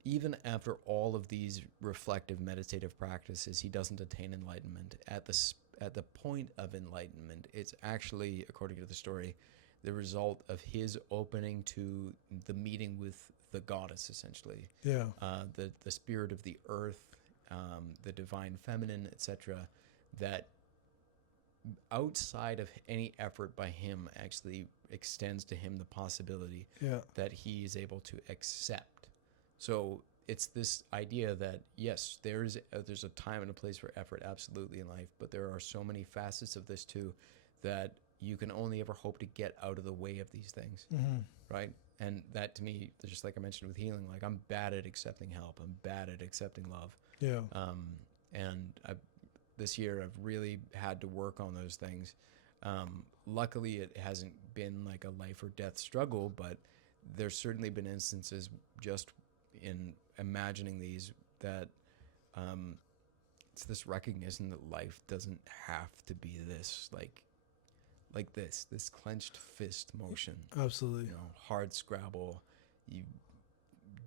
Even after all of these reflective meditative practices, he doesn't attain enlightenment. At the point of enlightenment, it's actually, according to the story, the result of his opening to the meeting with the goddess, essentially. Yeah. The spirit of the earth, the divine feminine, etc., that outside of any effort by him actually extends to him the possibility Yeah. that he is able to accept. So it's this idea that yes, there's a time and a place for effort, absolutely, in life, but there are so many facets of this too that you can only ever hope to get out of the way of these things, Mm-hmm. right? And that to me, just like I mentioned with healing, like I'm bad at accepting help, I'm bad at accepting love, Yeah. and this year I've really had to work on those things. Luckily, it hasn't been like a life or death struggle, but there's certainly been instances just in imagining these that it's this recognition that life doesn't have to be this like this clenched fist motion. Absolutely. Hard scrabble. You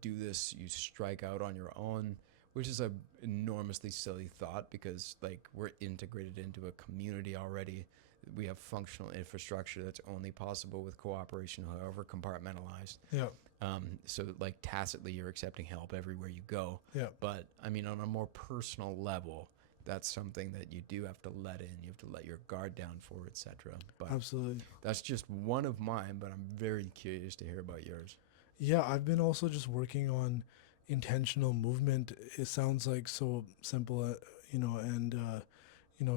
do this, you strike out on your own, which is a enormously silly thought because like we're integrated into a community already. We have functional infrastructure that's only possible with cooperation, however compartmentalized. Yeah. So like tacitly you're accepting help everywhere you go. Yeah. But I mean, on a more personal level, that's something that you do have to let in. You have to let your guard down for, etc. But Absolutely. that's just one of mine, but I'm very curious to hear about yours. Yeah, I've been also just working on intentional movement. It sounds like so simple, and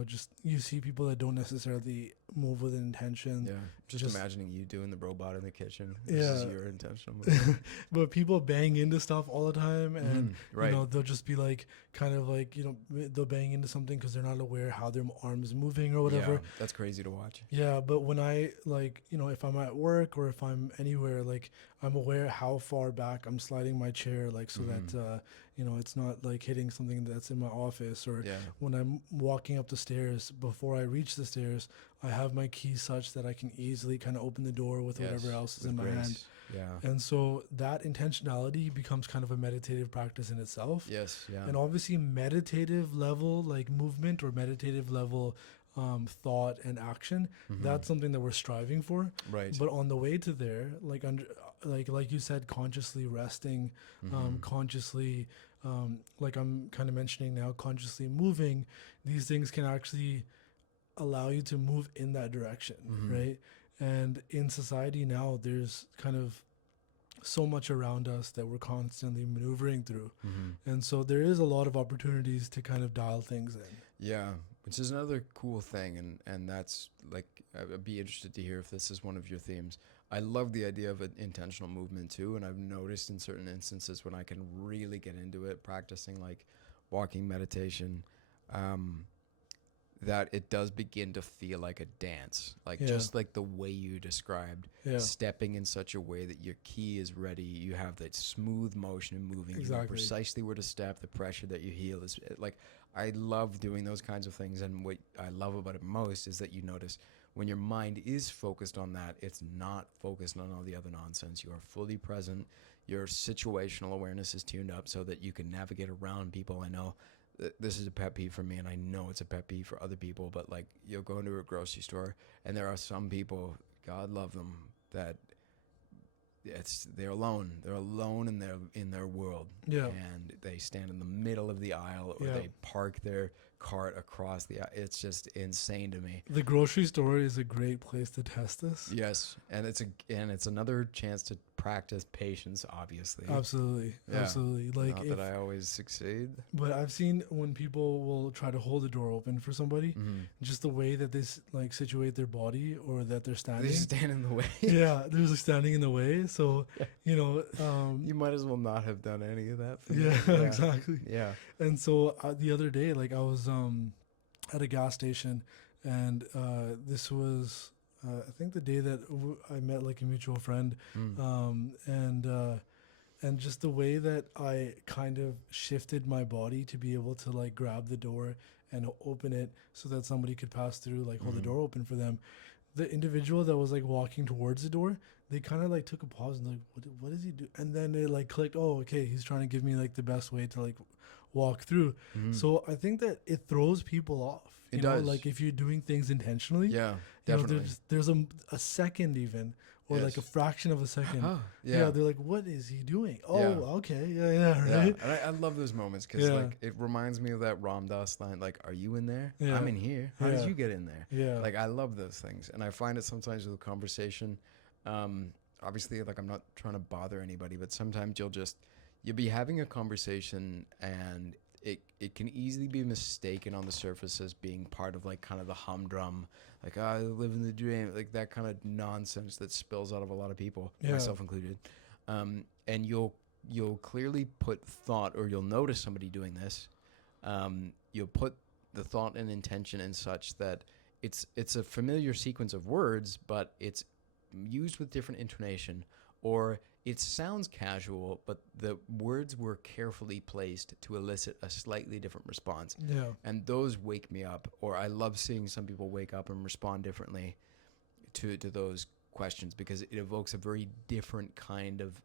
just you see people that don't necessarily move with an intention. Yeah, just imagining you doing the robot in the kitchen. This Yeah. is your intentional movement. But people bang into stuff all the time, and right. they'll just be like, kind of like, they'll bang into something because they're not aware how their arm is moving or whatever. Yeah, that's crazy to watch. Yeah, but when I if I'm at work or if I'm anywhere, like I'm aware how far back I'm sliding my chair, like so that it's not like hitting something that's in my office, or when I'm walking up the stairs, before I reach the stairs, I have my key such that I can easily kind of open the door with whatever else is in my hand. Yeah. And so that intentionality becomes kind of a meditative practice in itself. Yes, yeah. And obviously meditative level like movement or meditative level thought and action, that's something that we're striving for. Right. But on the way to there, like you said, consciously resting, consciously, like I'm kind of mentioning now, consciously moving, these things can actually allow you to move in that direction, right? And in society now, there's kind of so much around us that we're constantly maneuvering through. And so there is a lot of opportunities to kind of dial things in. Yeah, which is another cool thing. And that's like, I'd be interested to hear if this is one of your themes. I love the idea of an intentional movement too. And I've noticed in certain instances when I can really get into it, practicing like walking meditation, that it does begin to feel like a dance, like Yeah. just like the way you described, Yeah. stepping in such a way that your key is ready. You have that smooth motion and moving. You know Exactly. precisely where to step. The pressure that you heal is like, I love doing those kinds of things. And what I love about it most is that you notice when your mind is focused on that, it's not focused on all the other nonsense. You are fully present. Your situational awareness is tuned up so that you can navigate around people. I know this is a pet peeve for me, and I know it's a pet peeve for other people, but like, you'll go into a grocery store and there are some people, God love them, that they're alone. They're alone in their world. Yeah. And they stand in the middle of the aisle, or Yeah. they park their cart across the aisle. It's just insane to me. The grocery store is a great place to test this. Yes, and it's another chance to practice patience, obviously. Absolutely. Yeah. Absolutely. Like, Not that I always succeed. but I've seen when people will try to hold the door open for somebody, just the way that they like situate their body or that they're standing. They stand in the way. Yeah, there's a standing in the way. So, you know, You might as well not have done any of that. yeah, exactly. Yeah. And so the other day, like I was at a gas station, and this was I think the day that I met like a mutual friend, and just the way that I kind of shifted my body to be able to like grab the door and open it so that somebody could pass through, like hold the door open for them. The individual that was like walking towards the door, they kind of like took a pause and like, what does he do? And then it like clicked, oh, okay, he's trying to give me like the best way to like walk through. So I think that it throws people off. It know, does. like if you're doing things intentionally, Yeah, you know, definitely. there's a second even, or like a fraction of a second. Yeah. They're like, what is he doing? Oh, Yeah. okay, yeah, Yeah, right. and I love those moments because Yeah. like it reminds me of that Ram Dass line, like, "Are you in there? Yeah. I'm in here. How Yeah. did you get in there?" Yeah, Like, I love those things, and I find it sometimes with a conversation. Obviously, like, I'm not trying to bother anybody, but sometimes you'll be having a conversation and it can easily be mistaken on the surface as being part of like kind of the humdrum, like, I live in the dream, like that kind of nonsense that spills out of a lot of people, Yeah. myself included. And you'll clearly put thought, or you'll notice somebody doing this. You'll put the thought and intention in such that it's a familiar sequence of words, but it's used with different intonation, or it sounds casual, but the words were carefully placed to elicit a slightly different response. yeah, And those wake me up, or I love seeing some people wake up and respond differently to those questions, because it evokes a very different kind of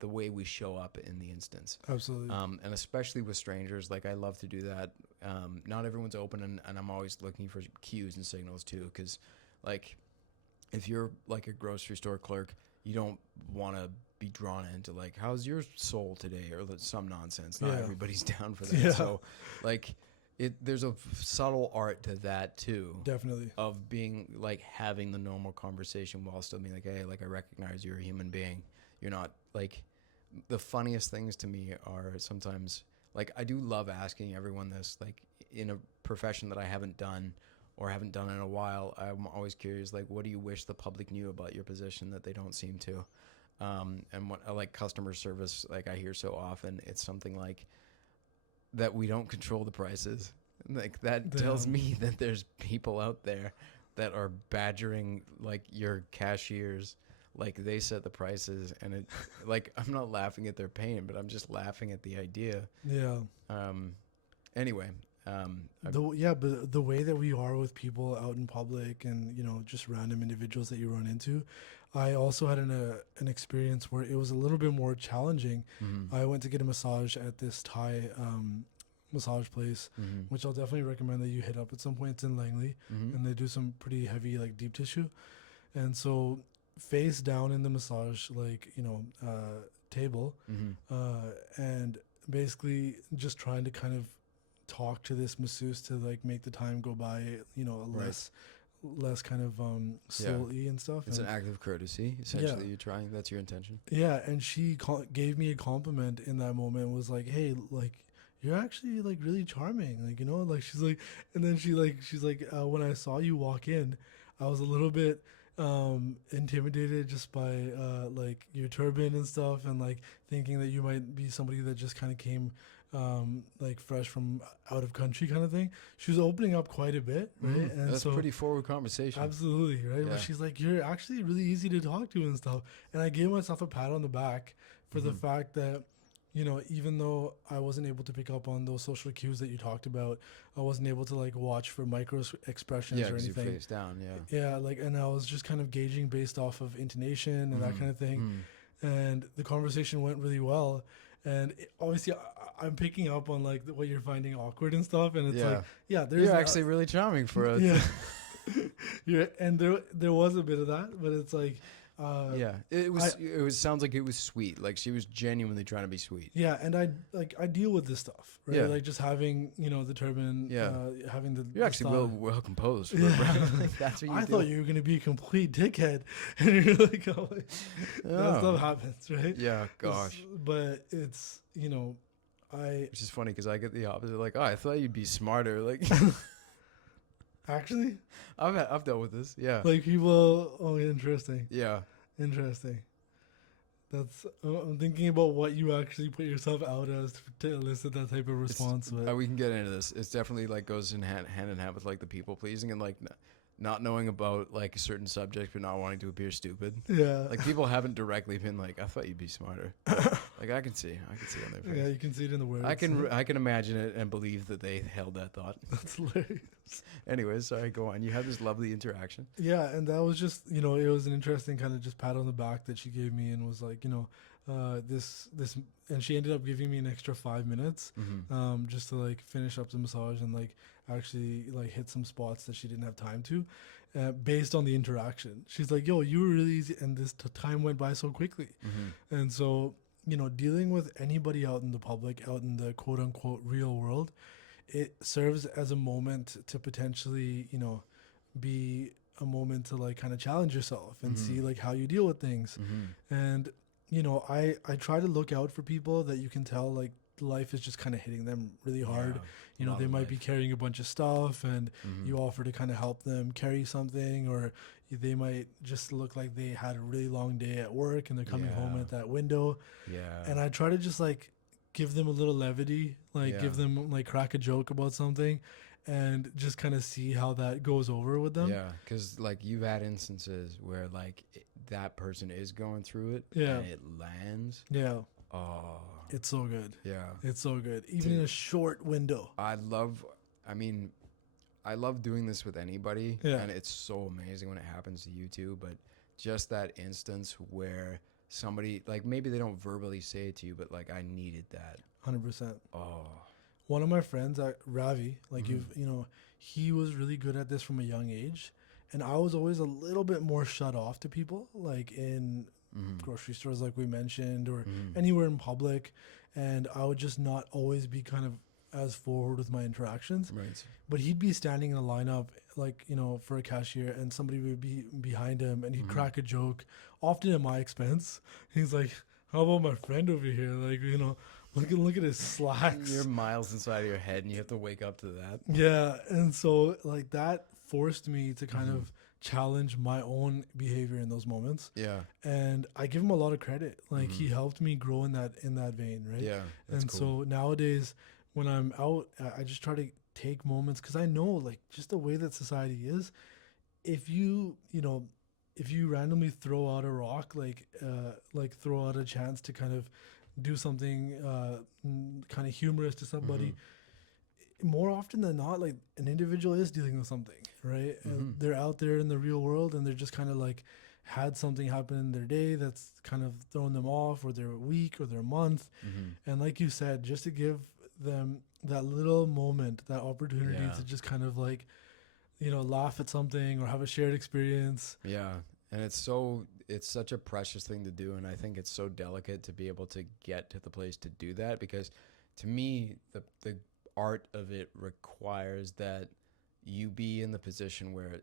the way we show up in the instance. absolutely. And especially with strangers, like, I love to do that. Not everyone's open, and I'm always looking for cues and signals too, because like, if you're like a grocery store clerk, you don't want to be drawn into like, how's your soul today, or some nonsense. Not Yeah. everybody's down for that. Yeah. So like, there's a subtle art to that too, Definitely. of being like having the normal conversation while still being like, hey, like, I recognize you're a human being. You're not like, the funniest things to me are sometimes, like, I do love asking everyone this, like, in a profession that I haven't done or haven't done in a while. I'm always curious, like, what do you wish the public knew about your position that they don't seem to? And what I like customer service, like, I hear so often, it's something like that we don't control the prices. Like, that tells me that there's people out there that are badgering like your cashiers, like they set the prices, and it, like, I'm not laughing at their pain, but I'm just laughing at the idea. Yeah. Anyway, But the way that we are with people out in public, and you know, just random individuals that you run into, I also had an experience where it was a little bit more challenging. I went to get a massage at this Thai massage place, which I'll definitely recommend that you hit up at some point. It's in Langley, and they do some pretty heavy like deep tissue. And so, face down in the massage, like, you know, table, and basically just trying to kind of talk to this masseuse to like make the time go by, you know, less kind of slowly and stuff. It's and an act of courtesy, essentially. You're trying, that's your intention. yeah, and she gave me a compliment in that moment, was like, hey, like, you're actually like really charming, like, you know, like, she's like, and then she's like, when I saw you walk in, I was a little bit intimidated just by like your turban and stuff, and like thinking that you might be somebody that just kind of came like fresh from out of country kind of thing. She was opening up quite a bit, right? And That's so pretty forward conversation. absolutely, right? Yeah. But she's like, you're actually really easy to talk to and stuff. And I gave myself a pat on the back for the fact that, you know, even though I wasn't able to pick up on those social cues that you talked about, I wasn't able to like watch for micro expressions Yeah, or because you're anything. face down. Yeah. Yeah, like, and I was just kind of gauging based off of intonation and that kind of thing. And the conversation went really well. And obviously, I'm picking up on like what you're finding awkward and stuff. And it's like, yeah, there's You're actually really charming for us. yeah, yeah, and there was a bit of that, but it's like, Yeah, it was sounds like it was sweet. Like she was genuinely trying to be sweet. yeah, and I deal with this stuff, right? Yeah. Like just having, you know, the turban, having the You're actually style. well composed. For Yeah. a brown. Like, that's what you I do. thought you were gonna be a complete dickhead, and you're like, oh, that Oh. stuff happens, right? Yeah, gosh. But it's, you know, Which is funny because I get the opposite. Like, oh, I thought you'd be smarter. Like, actually, I've dealt with this. Yeah. like people. Oh, interesting. Yeah. Interesting. That's. I'm thinking about what you actually put yourself out as to elicit that type of response. But We can get into this. It's definitely like goes in hand in hand with like the people pleasing and like not knowing about like a certain subject but not wanting to appear stupid. yeah, Like people haven't directly been like, I thought you'd be smarter. Like I can see on their face. yeah, you can see it in the words. I can imagine it and believe that they held that thought. That's hilarious. Anyways, sorry, go on. You had this lovely interaction. Yeah, and that was just, you know, it was an interesting kind of just pat on the back that she gave me and was like, you know, this, and she ended up giving me an extra 5 minutes, just to like finish up the massage and like actually like hit some spots that she didn't have time to, based on the interaction. She's like, yo, you were really easy, and this time went by so quickly. And so, you know, dealing with anybody out in the public, out in the quote unquote real world, it serves as a moment to potentially, you know, be a moment to like kind of challenge yourself and see like how you deal with things. And, you know, I try to look out for people that you can tell like life is just kind of hitting them really hard. You know, they might be carrying a bunch of stuff and you offer to kind of help them carry something, or they might just look like they had a really long day at work and they're coming home at that window. And I try to just like give them a little levity, like give them like crack a joke about something and just kind of see how that goes over with them. Yeah, because like you've had instances where like that person is going through it and it lands. Yeah. Oh, It's so good. yeah. It's so good. Even in a short window. I love doing this with anybody. Yeah. And it's so amazing when it happens to you too. But just that instance where somebody, like maybe they don't verbally say it to you, but like I needed that. 100%. Oh. One of my friends, Ravi, like you know, he was really good at this from a young age. And I was always a little bit more shut off to people, like in grocery stores, like we mentioned, or anywhere in public. And I would just not always be kind of as forward with my interactions. Right. But he'd be standing in a lineup, like, you know, for a cashier, and somebody would be behind him and he'd crack a joke, often at my expense. He's like, how about my friend over here? Like, you know, look at his slacks. You're miles inside of your head and you have to wake up to that. Yeah. And so like that forced me to kind of challenge my own behavior in those moments. Yeah. And I give him a lot of credit. Like he helped me grow in that vein, right? Yeah. That's And cool. so nowadays when I'm out, I just try to take moments, because I know like just the way that society is, if you randomly throw out a rock, like throw out a chance to kind of do something kind of humorous to somebody, more often than not, like an individual is dealing with something, right? And they're out there in the real world and they're just kind of like had something happen in their day that's kind of thrown them off, or their week or their month. And like you said, just to give them that little moment, that opportunity to just kind of like, you know, laugh at something or have a shared experience. Yeah. And it's such a precious thing to do. And I think it's so delicate to be able to get to the place to do that, because to me, the art of it requires that you be in the position where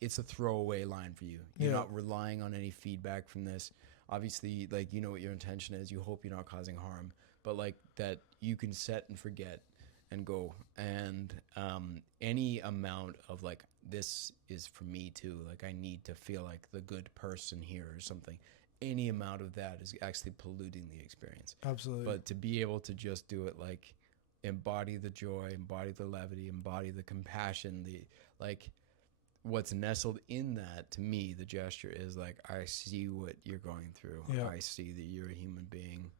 it's a throwaway line for you. You're not relying on any feedback from this. Obviously, like, you know what your intention is. You hope you're not causing harm, but like that you can set and forget and go. And any amount of like, this is for me too, like I need to feel like the good person here or something, any amount of that is actually polluting the experience. Absolutely. But to be able to just do it like, embody the joy, embody the levity, embody the compassion, the like what's nestled in that. To me, the gesture is like, I see what you're going through. Yeah. I see that you're a human being,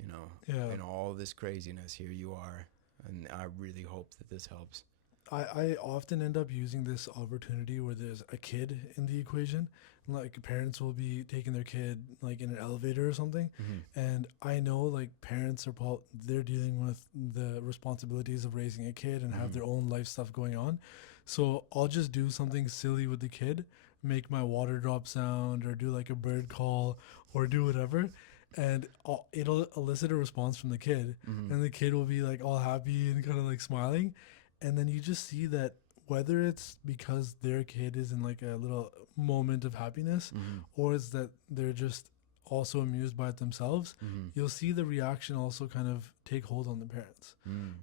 you know, Yeah. in all this craziness. Here you are, and I really hope that this helps. I often end up using this opportunity where there's a kid in the equation. Like parents will be taking their kid like in an elevator or something, and I know like parents are they're dealing with the responsibilities of raising a kid and have their own life stuff going on. So I'll just do something silly with the kid, make my water drop sound or do like a bird call or do whatever, and it'll elicit a response from the kid, and the kid will be like all happy and kind of like smiling. And then you just see that whether it's because their kid is in like a little moment of happiness or it's that they're just also amused by it themselves, you'll see the reaction also kind of take hold on the parents.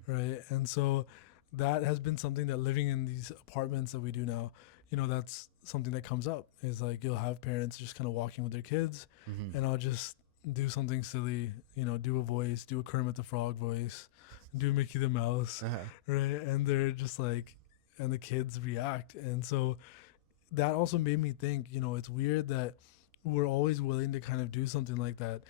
Right. And so that has been something that living in these apartments that we do now, you know, that's something that comes up is like you'll have parents just kind of walking with their kids and I'll just do something silly, you know, do a voice, do a Kermit the Frog voice, do Mickey the Mouse, right? And they're just like, and the kids react. And so that also made me think, you know, it's weird that we're always willing to kind of do something like that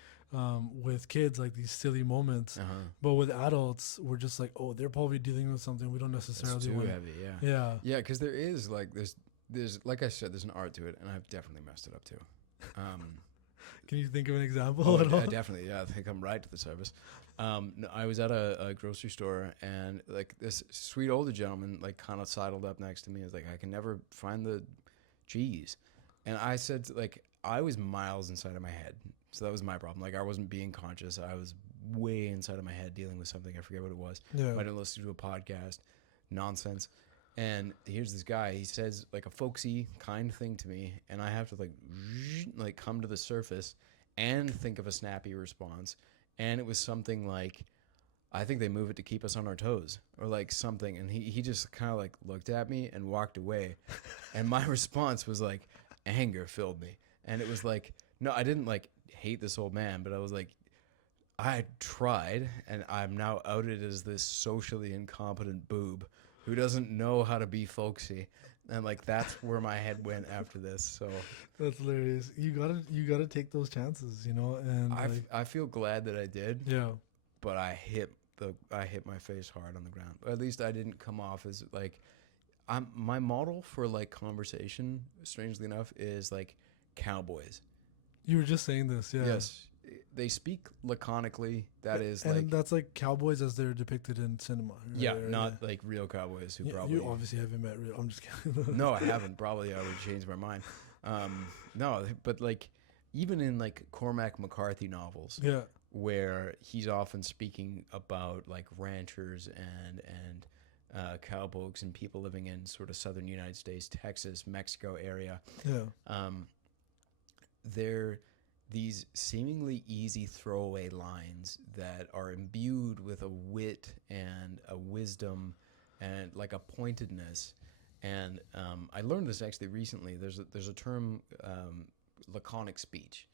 with kids, like these silly moments. But with adults, we're just like, oh, they're probably dealing with something we don't necessarily It's too want. heavy, yeah, because there is like there's like I said, there's an art to it, and I've definitely messed it up too. Can you think of an example at all? Definitely, yeah. I think I'm right to the service. No, I was at a grocery store, and like this sweet older gentleman like kind of sidled up next to me. I was like, I can never find the cheese, and I said like I was miles inside of my head, so that was my problem. Like I wasn't being conscious. I was way inside of my head dealing with something. I forget what it was. Yeah. Might have listened to a podcast, nonsense. And here's this guy. He says like a folksy kind thing to me, and I have to like come to the surface and think of a snappy response. And it was something like, I think they move it to keep us on our toes or like something. And he just kind of like looked at me and walked away. And my response was like, anger filled me. And it was like, no, I didn't like hate this old man, but I was like, I tried, and I'm now outed as this socially incompetent boob who doesn't know how to be folksy. And like that's where my head went after this. So that's hilarious. You gotta take those chances, you know. And I feel glad that I did. Yeah. But I hit my face hard on the ground. At least I didn't come off as like my model for like conversation, strangely enough, is like cowboys. You were just saying this, yeah. Yes. They speak laconically. That is and like that's like cowboys as they're depicted in cinema. Right? Yeah, not like real cowboys who probably. You obviously haven't met real. I'm just kidding. No, I haven't. Probably I would change my mind. No, but like even in like Cormac McCarthy novels, yeah, where he's often speaking about like ranchers and cowpokes and people living in sort of southern United States, Texas, Mexico area. Yeah. They're these seemingly easy throwaway lines that are imbued with a wit and a wisdom and like a pointedness. And I learned this actually recently. There's a term, laconic speech.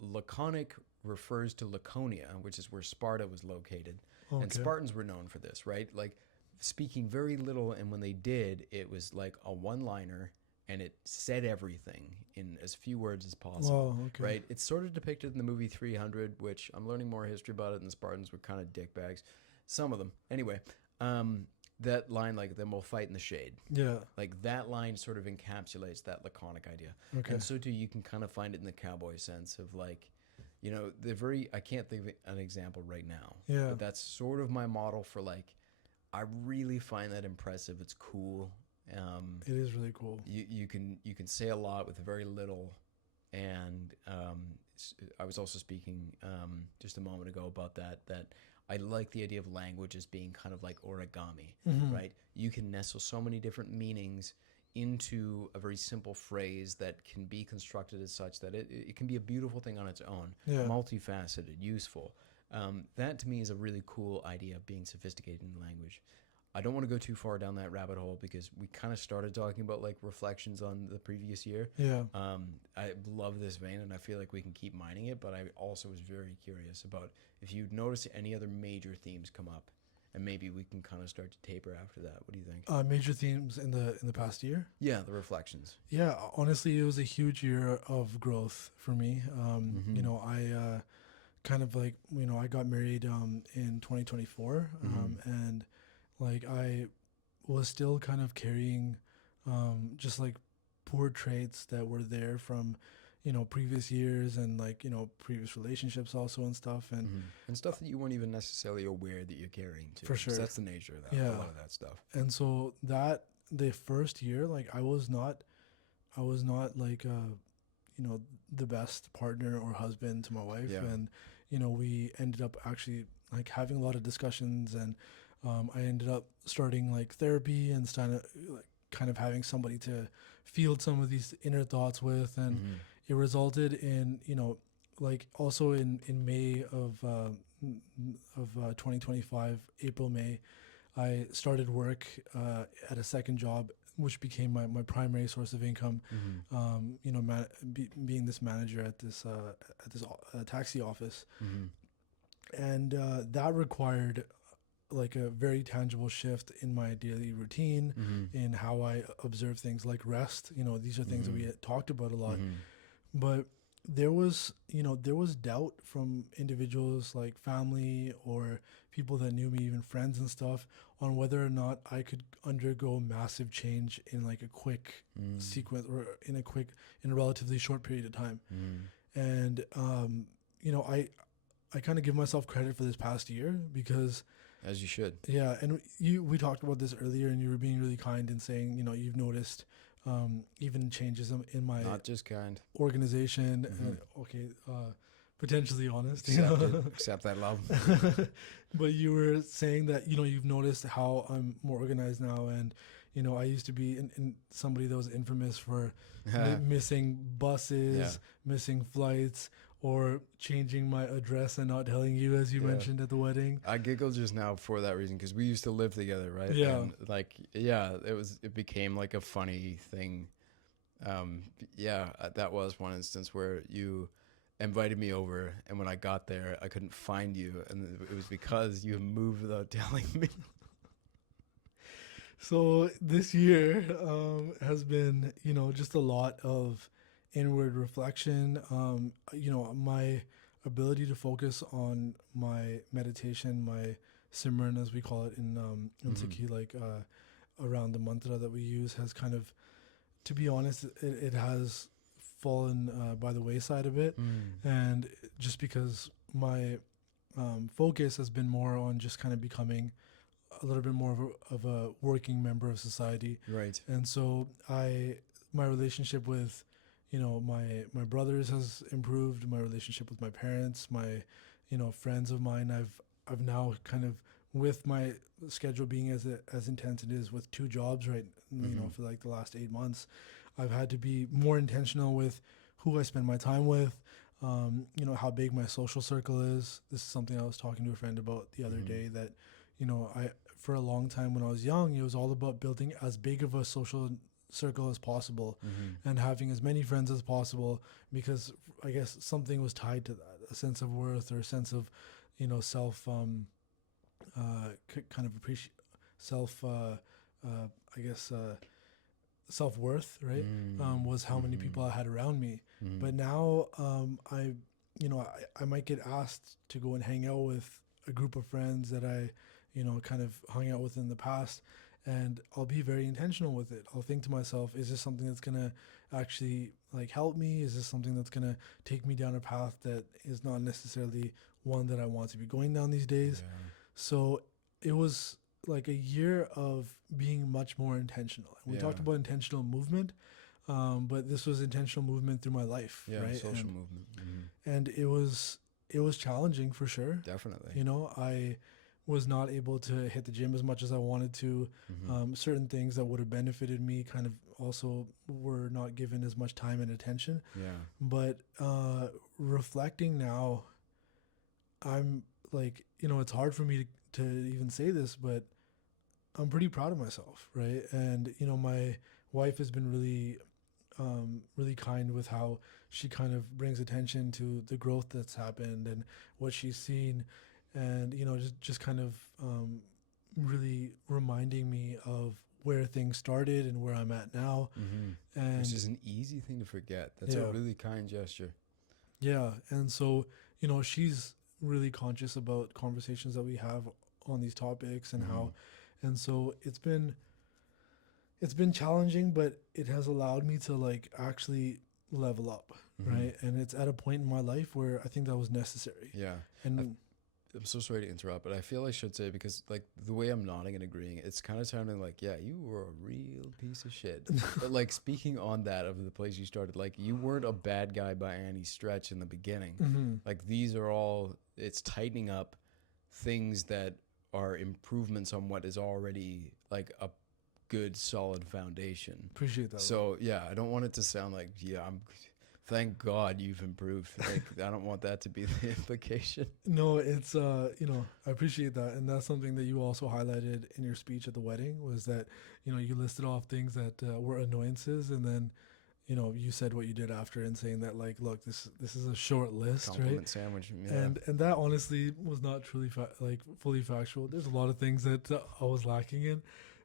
Laconic refers to Laconia, which is where Sparta was located. Okay. And Spartans were known for this, right? Like speaking very little, and when they did, it was like a one-liner, and it said everything in as few words as possible. Oh, okay. Right? It's sort of depicted in the movie 300, which I'm learning more history about it, and the Spartans were kind of dickbags. Some of them. Anyway, that line, like, then we'll fight in the shade. Yeah. Like, that line sort of encapsulates that laconic idea. Okay. And so, too, you can kind of find it in the cowboy sense of, like, you know, I can't think of an example right now. Yeah. But that's sort of my model for, like, I really find that impressive. It's cool. It is really cool. You can say a lot with very little, and I was also speaking just a moment ago about that I like the idea of language as being kind of like origami, right? You can nestle so many different meanings into a very simple phrase that can be constructed as such that it can be a beautiful thing on its own, multifaceted, useful. That to me is a really cool idea of being sophisticated in language. I don't want to go too far down that rabbit hole because we kind of started talking about like reflections on the previous year. Yeah. I love this vein and I feel like we can keep mining it, but I also was very curious about if you'd notice any other major themes come up, and maybe we can kind of start to taper after that. What do you think? Major themes in the past year. Yeah, the reflections. Yeah, honestly, it was a huge year of growth for me. Mm-hmm. You know, I kind of like, you know, I got married in 2024, and like I was still kind of carrying just like poor traits that were there from, you know, previous years and like, you know, previous relationships also and stuff. And And stuff that you weren't even necessarily aware that you're carrying too. For 'cause sure. that's the nature of that. Yeah. A lot of that stuff. and so that the first year, like I was not like you know, the best partner or husband to my wife. Yeah. And you know, we ended up actually like having a lot of discussions, and I ended up starting like therapy and starting like kind of having somebody to field some of these inner thoughts with. And it resulted in, you know, like also in May of 2025, April, May, I started work at a second job, which became my primary source of income. You know, being this manager at this taxi office, and that required like a very tangible shift in my daily routine, in how I observe things like rest. You know, these are things that we had talked about a lot, but there was, you know, there was doubt from individuals like family or people that knew me, even friends and stuff, on whether or not I could undergo massive change in like a quick sequence, or in a relatively short period of time. And you know, I kind of give myself credit for this past year because, As you should. yeah, and we talked about this earlier, and you were being really kind in saying, you know, you've noticed even changes in my Not just kind. organization. Okay, potentially honest, you Accept know? it. Accept that love. But you were saying that, you know, you've noticed how I'm more organized now, and you know, I used to be in somebody that was infamous for missing buses, missing flights, or changing my address and not telling you, as you mentioned at the wedding. I giggled just now for that reason because we used to live together, right? Yeah. And like, yeah, it became like a funny thing. That was one instance where you invited me over, and when I got there, I couldn't find you, and it was because you moved without telling me. So this year has been, you know, just a lot of inward reflection. You know, my ability to focus on my meditation, my Simran, as we call it in Sikhi, like around the mantra that we use, has kind of, to be honest, it has fallen by the wayside a bit. And just because my focus has been more on just kind of becoming a little bit more of a working member of society. Right. And so my relationship with, you know, my brothers has improved, my relationship with my parents, my, you know, friends of mine. I've now kind of, with my schedule being as intense it is with 2 jobs, right, you know, for like the last 8 months, I've had to be more intentional with who I spend my time with, you know, how big my social circle is. This is something I was talking to a friend about the other day, that, you know, for a long time when I was young, it was all about building as big of a social circle as possible and having as many friends as possible, because I guess something was tied to that, a sense of worth or a sense of, you know, self kind of appreciate self I guess self-worth, right? Was how many people I had around me. But now I might get asked to go and hang out with a group of friends that I, you know, kind of hung out with in the past, and I'll be very intentional with it. I'll think to myself, is this something that's gonna actually like help me? Is this something that's gonna take me down a path that is not necessarily one that I want to be going down these days? So it was like a year of being much more intentional. And we talked about intentional movement, but this was intentional movement through my life, right? Social movement. And it was challenging for sure. Definitely. You know, I was not able to hit the gym as much as I wanted to. Certain things that would have benefited me kind of also were not given as much time and attention. But reflecting now, I'm like, you know, it's hard for me to even say this, but I'm pretty proud of myself, right? And you know, my wife has been really kind with how she kind of brings attention to the growth that's happened and what she's seen, and you know, just kind of really reminding me of where things started and where I'm at now. Mm-hmm. Which And is an easy thing to forget. That's a yeah, really kind gesture. yeah, and so you know, she's really conscious about conversations that we have on these topics and Mm-hmm. how, and so it's been challenging, but it has allowed me to like actually level up, Mm-hmm. right? And it's at a point in my life where I think that was necessary. Yeah. And I'm so sorry to interrupt, but I feel I should say, because like the way I'm nodding and agreeing, it's kind of sounding like, yeah, you were a real piece of shit. But like, speaking on that of the place you started, like, you weren't a bad guy by any stretch in the beginning. mm-hmm, Like, these are all, it's tightening up things that are improvements on what is already like a good solid foundation. appreciate that. So yeah, I don't want it to sound like, yeah, thank God you've improved. Like, I don't want that to be the implication. No, it's you know, I appreciate that, and that's something that you also highlighted in your speech at the wedding, was that you know, you listed off things that were annoyances, and then you know, you said what you did after, and saying that like, look, this is a short list, right? Compliment sandwich. Yeah. And that honestly was not truly like fully factual. There's a lot of things that I was lacking in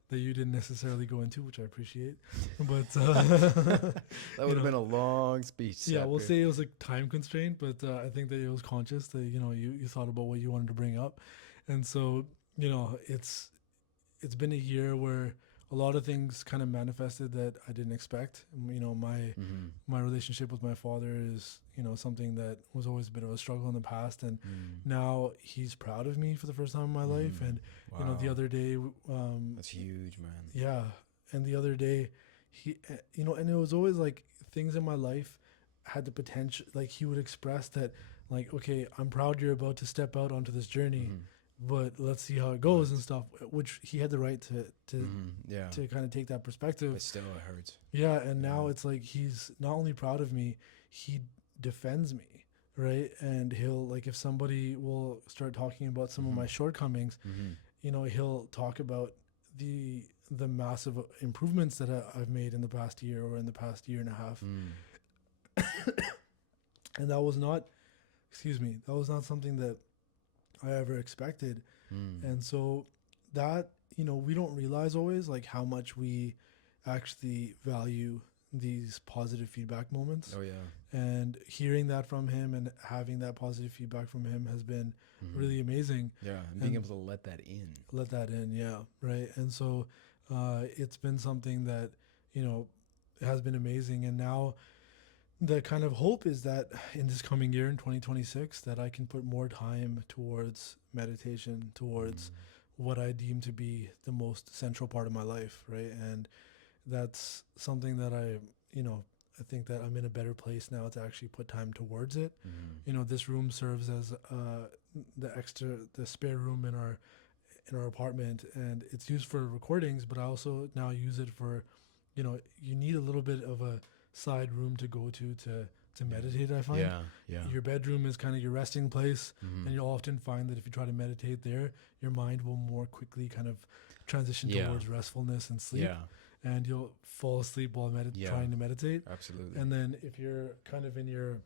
that you didn't necessarily go into, which I appreciate. But That would have been a long speech. yeah, we'll Satbir. say it was a time constraint, but I think that it was conscious that you know, you thought about what you wanted to bring up, and so you know, it's been a year where a lot of things kind of manifested that I didn't expect. You know, Mm-hmm. my relationship with my father is, you know, something that was always a bit of a struggle in the past, and now he's proud of me for the first time in my life. And Wow. you know, the other day, That's huge, man. yeah, and the other day, he, you know, and it was always like things in my life had the potential, like he would express that, like, okay, I'm proud you're about to step out onto this journey, but let's see how it goes and stuff. Which he had the right Yeah. to kind of take that perspective. But still, it hurts. Yeah, and now Yeah. it's like he's not only proud of me, he defends me, right? And he'll, like, if somebody will start talking about some of my shortcomings, you know, he'll talk about the massive improvements that I've made in the past year or in the past year and a half. And that was not, that was not something that I ever expected. And so that, you know, we don't realize always like how much we actually value these positive feedback moments. Oh yeah. And hearing that from him and having that positive feedback from him has been really amazing. Yeah, and being able to let that in. Yeah, right. And so it's been something that, you know, has been amazing. And now the kind of hope is that in this coming year, in 2026, that I can put more time towards meditation, towards what I deem to be the most central part of my life, right? And that's something that I think that I'm in a better place now to actually put time towards it. You know, this room serves as the spare room in our apartment, and it's used for recordings, but I also now use it for, you know, you need a little bit of a side room to go to meditate. I find your bedroom is kind of your resting place, and you'll often find that if you try to meditate there, your mind will more quickly kind of transition towards restfulness and sleep, and you'll fall asleep while trying to meditate. Absolutely. And then if you're kind of in your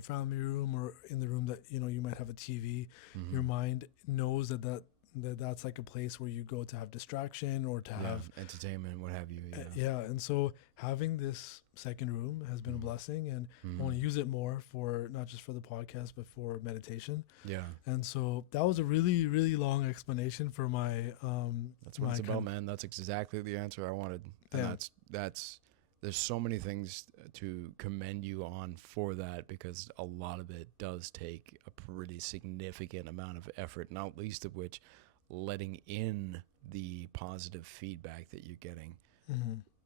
family room or in the room that, you know, you might have a TV, your mind knows that's like a place where you go to have distraction or to have entertainment, what have you. And so having this second room has been a blessing, and I want to use it more for not just for the podcast but for meditation. And so that was a really, really long explanation for my that's what it's about, man. That's exactly the answer I wanted. And that's there's so many things to commend you on for that, because a lot of it does take a pretty significant amount of effort, not least of which letting in the positive feedback that you're getting.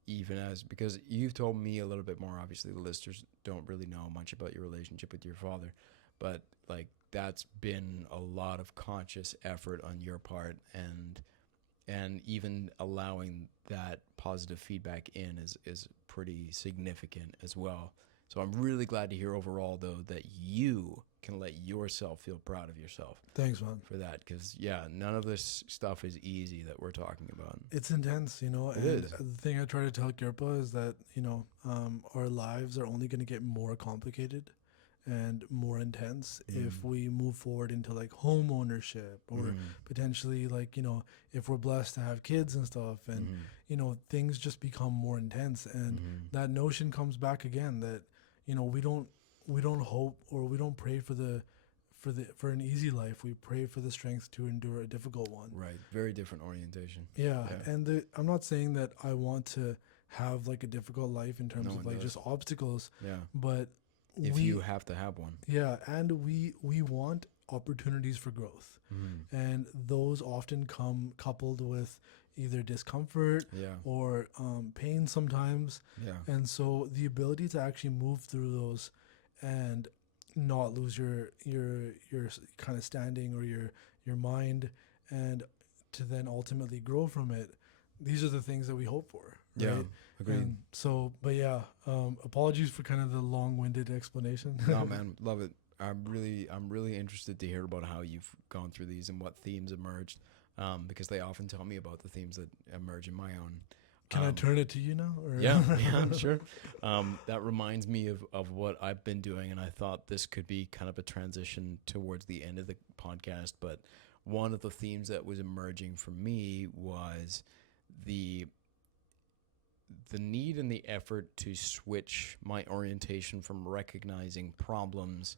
Even as, because you've told me a little bit more, obviously the listeners don't really know much about your relationship with your father, but like that's been a lot of conscious effort on your part, and even allowing that positive feedback in is pretty significant as well. So I'm really glad to hear overall, though, that you can let yourself feel proud of yourself Thanks, man. for that. Because, yeah, none of this stuff is easy that we're talking about. It's intense, you know. It And is. the thing I try to tell Kirpa is that, you know, our lives are only going to get more complicated and more intense if we move forward into like home ownership or potentially like, you know, if we're blessed to have kids and stuff, and you know, things just become more intense. And that notion comes back again that, you know, we don't hope, or we don't pray for an easy life. We pray for the strength to endure a difficult one. Right. Very different orientation. Yeah. Yeah. And I'm not saying that I want to have like a difficult life in terms No of one like does. just obstacles, Yeah. but If you have to have one. yeah, and we want opportunities for growth, and those often come coupled with either discomfort Yeah. or pain sometimes. Yeah. And so the ability to actually move through those and not lose your kind of standing or your mind, and to then ultimately grow from it, these are the things that we hope for, right? Yeah. Agreed. And so, but yeah, apologies for kind of the long-winded explanation. No, man, love it. I'm really interested to hear about how you've gone through these and what themes emerged, because they often tell me about the themes that emerge in my own. Can I turn it to you now? Or? Yeah, sure. That reminds me of what I've been doing, and I thought this could be kind of a transition towards the end of the podcast. But one of the themes that was emerging for me was the need and the effort to switch my orientation from recognizing problems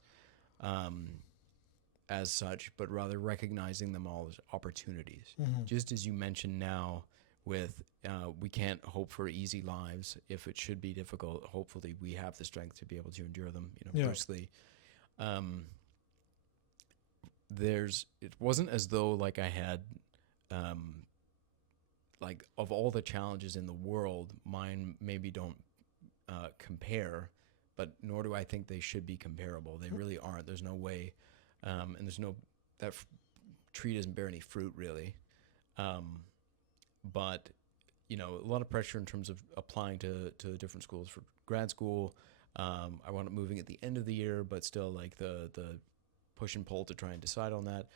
as such, but rather recognizing them all as opportunities. Just as you mentioned now with we can't hope for easy lives if it should be difficult. Hopefully we have the strength to be able to endure them. You know, Yeah. Bruce Lee. It wasn't as though like I had like of all the challenges in the world, mine maybe don't compare, but nor do I think they should be comparable. They really aren't. There's no way, and there's no tree doesn't bear any fruit really. But you know, a lot of pressure in terms of applying to different schools for grad school. I wound up moving at the end of the year, but still like the push and pull to try and decide on that.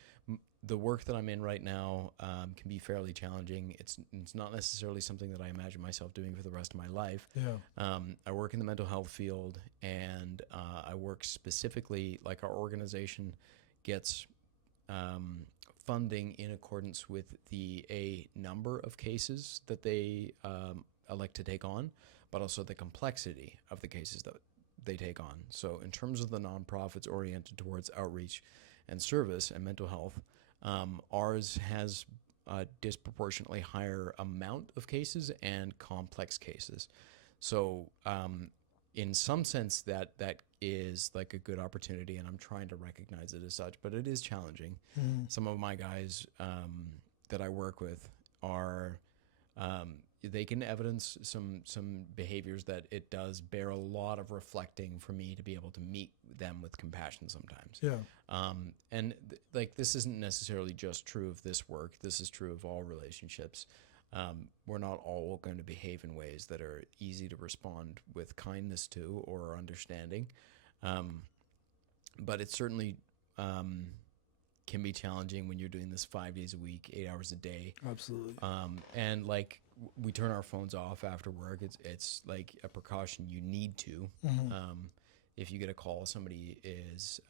The work that I'm in right now can be fairly challenging. It's not necessarily something that I imagine myself doing for the rest of my life. Yeah. I work in the mental health field, and I work specifically, like our organization gets funding in accordance with a number of cases that they elect to take on, but also the complexity of the cases that they take on. So in terms of the nonprofits oriented towards outreach and service and mental health, ours has a disproportionately higher amount of cases and complex cases. So in some sense that is like a good opportunity, and I'm trying to recognize it as such, but it is challenging. Some of my guys that I work with are they can evidence some behaviors that it does bear a lot of reflecting for me to be able to meet them with compassion sometimes. Yeah. And like this isn't necessarily just true of this work. This is true of all relationships. We're not all going to behave in ways that are easy to respond with kindness to or understanding. But it certainly can be challenging when you're doing this 5 days a week, 8 hours a day. Absolutely. And like we turn our phones off after work. It's like a precaution you need to. If you get a call, somebody is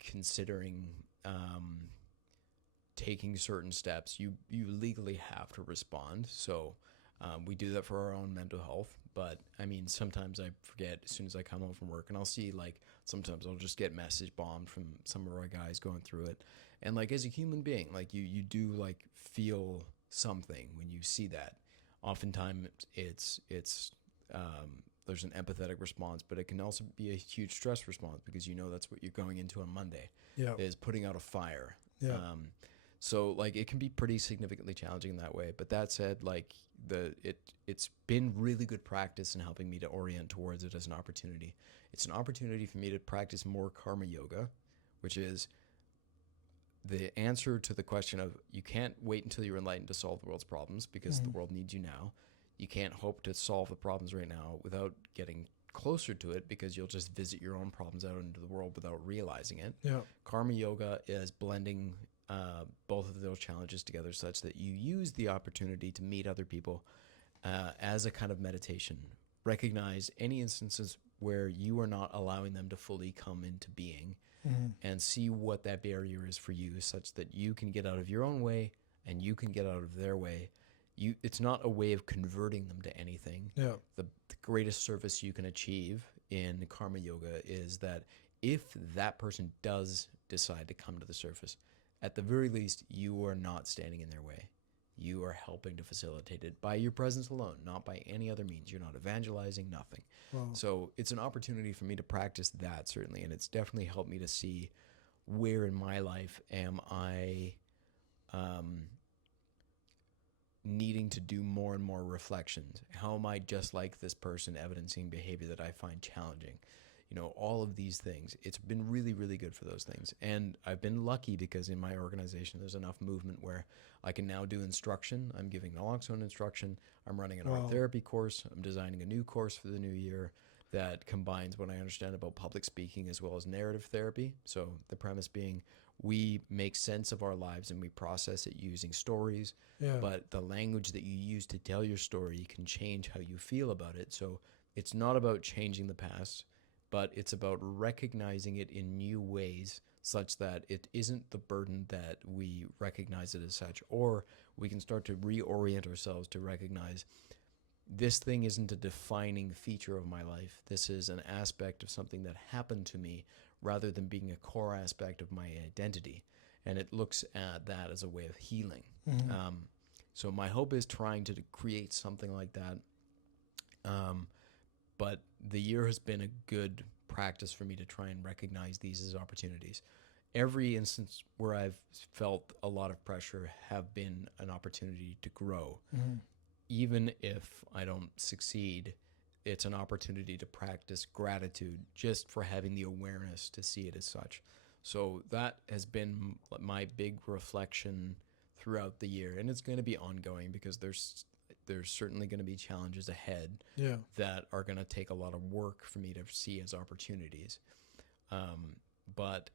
considering taking certain steps, you legally have to respond. So we do that for our own mental health. But I mean, sometimes I forget as soon as I come home from work, and I'll see like sometimes I'll just get message bombed from some of our guys going through it. And like as a human being, like you do like feel something when you see that. Oftentimes it's there's an empathetic response, but it can also be a huge stress response because you know that's what you're going into on Monday. Yeah. Is putting out a fire. Yeah. So like it can be pretty significantly challenging in that way. But that said, like it's been really good practice in helping me to orient towards it as an opportunity. It's an opportunity for me to practice more karma yoga, which is the answer to the question of you can't wait until you're enlightened to solve the world's problems because the world needs you now. You can't hope to solve the problems right now without getting closer to it, because you'll just visit your own problems out into the world without realizing it. Yeah. Karma yoga is blending both of those challenges together such that you use the opportunity to meet other people as a kind of meditation. Recognize any instances where you are not allowing them to fully come into being, and see what that barrier is for you, such that you can get out of your own way and you can get out of their way. It's not a way of converting them to anything. Yeah. The greatest service you can achieve in karma yoga is that if that person does decide to come to the surface, at the very least, you are not standing in their way. You are helping to facilitate it by your presence alone, not by any other means. You're not evangelizing, nothing. Wow. So it's an opportunity for me to practice that, certainly, and it's definitely helped me to see where in my life am I needing to do more and more reflections. How am I just like this person, evidencing behavior that I find challenging? All of these things. It's been really, really good for those things. And I've been lucky because in my organization, there's enough movement where I can now do instruction. I'm giving naloxone instruction. I'm running an art therapy course. I'm designing a new course for the new year that combines what I understand about public speaking as well as narrative therapy. So the premise being, we make sense of our lives and we process it using stories. Yeah. But the language that you use to tell your story can change how you feel about it. So it's not about changing the past, but it's about recognizing it in new ways such that it isn't the burden that we recognize it as such, or we can start to reorient ourselves to recognize this thing isn't a defining feature of my life. This is an aspect of something that happened to me rather than being a core aspect of my identity. And it looks at that as a way of healing. So my hope is trying to create something like that. But the year has been a good practice for me to try and recognize these as opportunities. Every instance where I've felt a lot of pressure have been an opportunity to grow. Even if I don't succeed, it's an opportunity to practice gratitude just for having the awareness to see it as such. So that has been my big reflection throughout the year. And it's going to be ongoing because there's certainly going to be challenges ahead that are going to take a lot of work for me to see as opportunities. But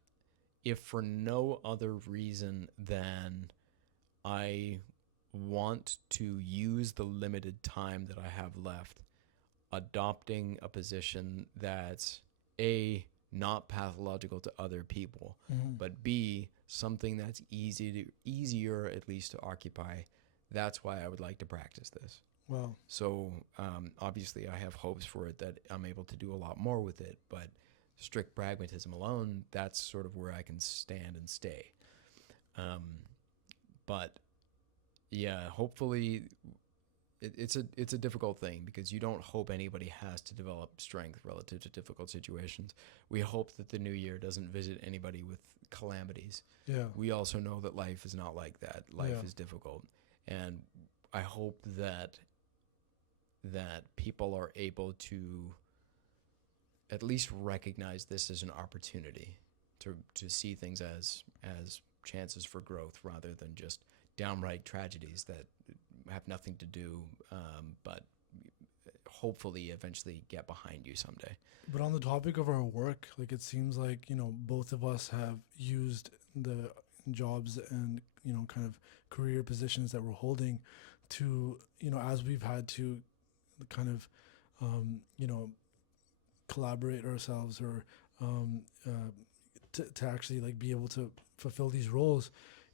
if for no other reason than I want to use the limited time that I have left, adopting a position that's A, not pathological to other people, but B, something that's easier at least to occupy. That's why I would like to practice this. Wow. So obviously I have hopes for it that I'm able to do a lot more with it, but strict pragmatism alone, that's sort of where I can stand and stay. But yeah, hopefully it's a difficult thing because you don't hope anybody has to develop strength relative to difficult situations. We hope that the new year doesn't visit anybody with calamities. Yeah. We also know that life is not like that. Life is difficult. And I hope that people are able to at least recognize this as an opportunity to see things as chances for growth rather than just downright tragedies that have nothing to do, but hopefully eventually get behind you someday. But on the topic of our work, like it seems like, both of us have used the jobs and, kind of career positions that we're holding to, as we've had to kind of, collaborate ourselves or to actually like be able to fulfill these roles.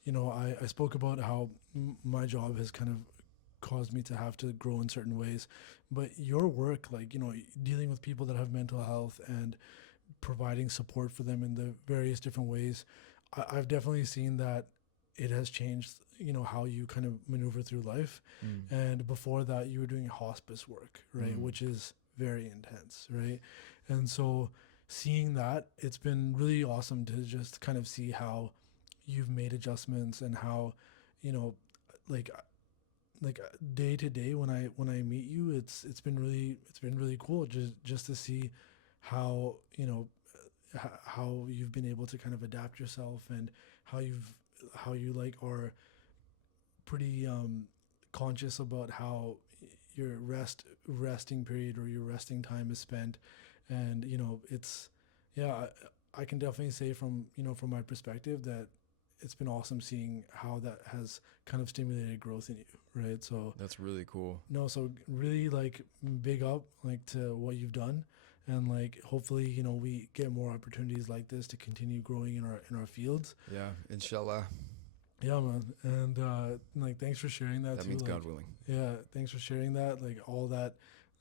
I spoke about how my job has kind of caused me to have to grow in certain ways, but your work, like, dealing with people that have mental health and providing support for them in the various different ways, I've definitely seen that it has changed, how you kind of maneuver through life. And before that, you were doing hospice work, right? Which is very intense, right? And so seeing that, it's been really awesome to just kind of see how you've made adjustments and how, like day to day when I meet you, it's been really cool just to see how, how you've been able to kind of adapt yourself and how you like are pretty conscious about how your resting period or your resting time is spent, and it's yeah. I can definitely say from my perspective that it's been awesome seeing how that has kind of stimulated growth in you, right? So That's really cool. no, so really like big up like to what you've done, and like hopefully we get more opportunities like this to continue growing in our fields. Yeah, inshallah. Yeah, man, and like thanks for sharing that That too. means Like, God willing. yeah, thanks for sharing that, like all that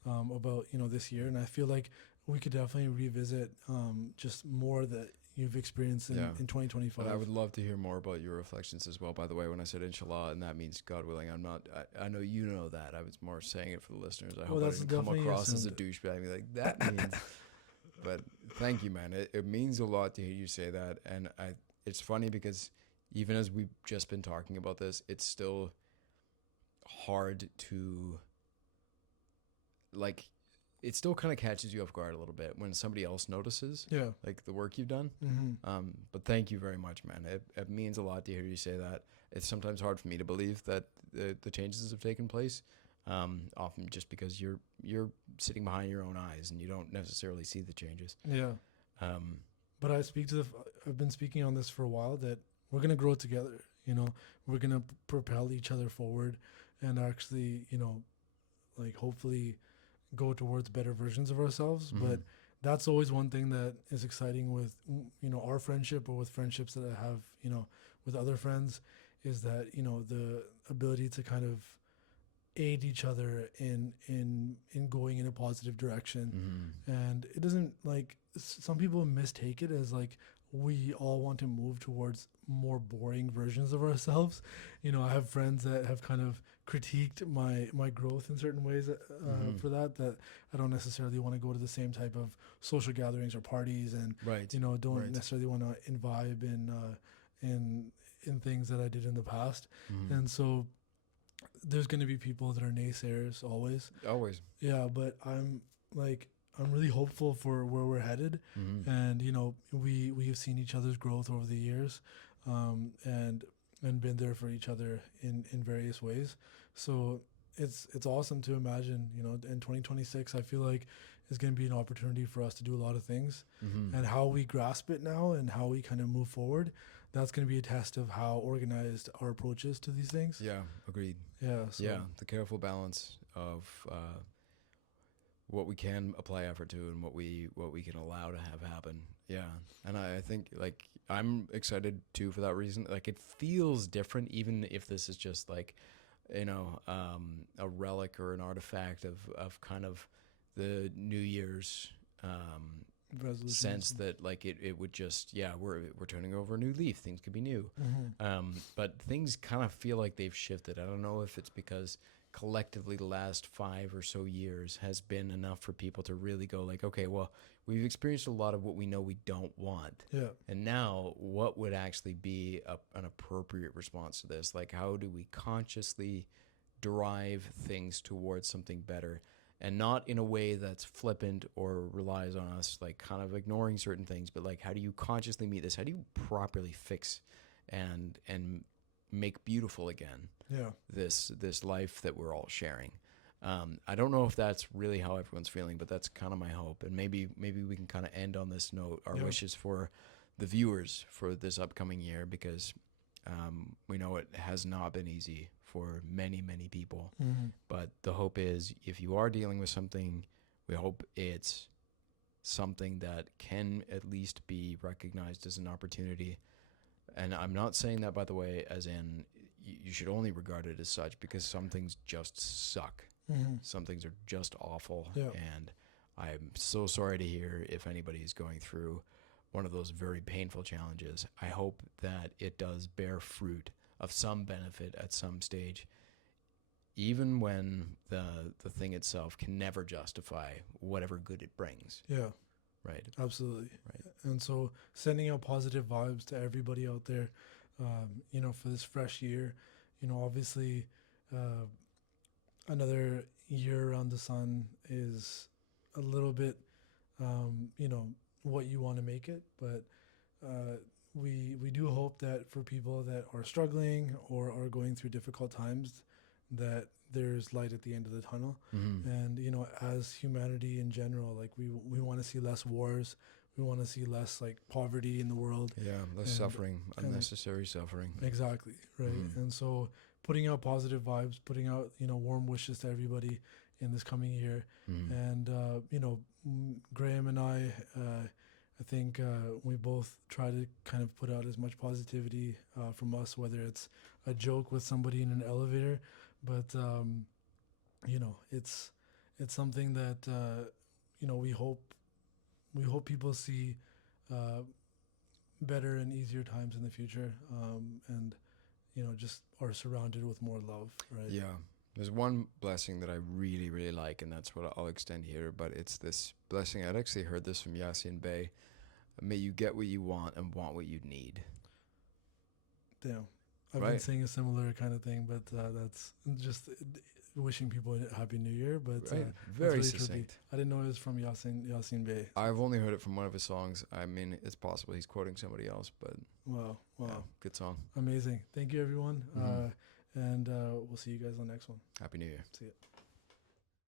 about this year, and I feel like we could definitely revisit just more that you've experienced in Yeah. in 2025. And I would love to hear more about your reflections as well. By the way, when I said inshallah, and that means God willing, I'm not. I know you know that. I was more saying it for the listeners. I hope I that's didn't come definitely across as a assumed. douchebag. Be like that means. But thank you, man. It means a lot to hear you say that, and it's funny because even as we've just been talking about this, it's still hard to like. It still kind of catches you off guard a little bit when somebody else notices Yeah. like the work you've done. But thank you very much, man. It means a lot to hear you say that. It's sometimes hard for me to believe that the changes have taken place. Often just because you're sitting behind your own eyes and you don't necessarily see the changes. Yeah. But I've been speaking on this for a while that we're gonna grow together. We're gonna propel each other forward, and actually, like hopefully go towards better versions of ourselves. Mhm. But that's always one thing that is exciting with our friendship, or with friendships that I have with other friends, is that the ability to kind of aid each other in going in a positive direction. And it doesn't, like, some people mistake it as like we all want to move towards more boring versions of ourselves. I have friends that have kind of critiqued my growth in certain ways for that I don't necessarily want to go to the same type of social gatherings or parties, and Right. don't Right. necessarily want to imbibe in things that I did in the past. Mhm. And so there's going to be people that are naysayers always. Always. Yeah, but I'm really hopeful for where we're headed. Mhm. And we've seen each other's growth over the years, and been there for each other in various ways. So it's awesome to imagine, in 2026, I feel like is going to be an opportunity for us to do a lot of things. Mhm. And how we grasp it now and how we kind of move forward, that's going to be a test of how organized our approach is to these things. Yeah. Agreed. Yeah. So, Yeah. The careful balance of what we can apply effort to and what we can allow to have happen. Yeah. And I think like I'm excited too for that reason. Like it feels different, even if this is just like, a relic or an artifact of kind of the New Year's resolutions. sense that like it would just we're turning over a new leaf, things could be new. But things kind of feel like they've shifted. I don't know if it's because collectively the last 5 or so years has been enough for people to really go like, okay, well, we've experienced a lot of what we know we don't want, Yeah. and now what would actually be an appropriate response to this? Like, how do we consciously drive things towards something better, and not in a way that's flippant or relies on us like kind of ignoring certain things, but like, how do you consciously meet this? How do you properly fix and make beautiful again Yeah. this life that we're all sharing? I don't know if that's really how everyone's feeling, but that's kind of my hope. And maybe we can kind of end on this note, our wishes for the viewers for this upcoming year, because we know it has not been easy for many people. But the hope is, if you are dealing with something, we hope it's something that can at least be recognized as an opportunity. And I'm not saying that, by the way, as in you should only regard it as such, because some things just suck. Some things are just awful. Yeah. And I'm so sorry to hear if anybody is going through one of those very painful challenges. I hope that it does bear fruit of some benefit at some stage, even when the thing itself can never justify whatever good it brings. Yeah. Right. Absolutely. Right. And so sending out positive vibes to everybody out there, for this fresh year. Obviously, another year around the sun is a little bit, what you want to make it. But we do hope that for people that are struggling or are going through difficult times, that there's light at the end of the tunnel. Mm-hmm. And you know, as humanity in general, like we want to see less wars, we want to see less like poverty in the world. Yeah, less And- suffering, unnecessary suffering. Exactly, right. Mhm. And so putting out positive vibes, putting out, you know, warm wishes to everybody in this coming year. Mhm. And you know, Graham and I think we both try to kind of put out as much positivity from us, whether it's a joke with somebody in an elevator, but you know, it's something that you know, we hope people see better and easier times in the future, and you know, just are surrounded with more love, right? Yeah. There's one blessing that I really, really like, and that's what I'll extend here. But it's this blessing. I'd actually heard this from Yasin Bey. May you get what you want and want what you need. Damn. I've been Right. saying a similar kind of thing, but that's just wishing people a happy new year. But Right. that's Very really succinct. trippy. I didn't know it was from Yasin Bey. I've only heard it from one of his songs. I mean, it's possible he's quoting somebody else, but Wow. yeah, good song. Amazing. Thank you, everyone. Mhm. And we'll see you guys on the next one. Happy New Year. See ya.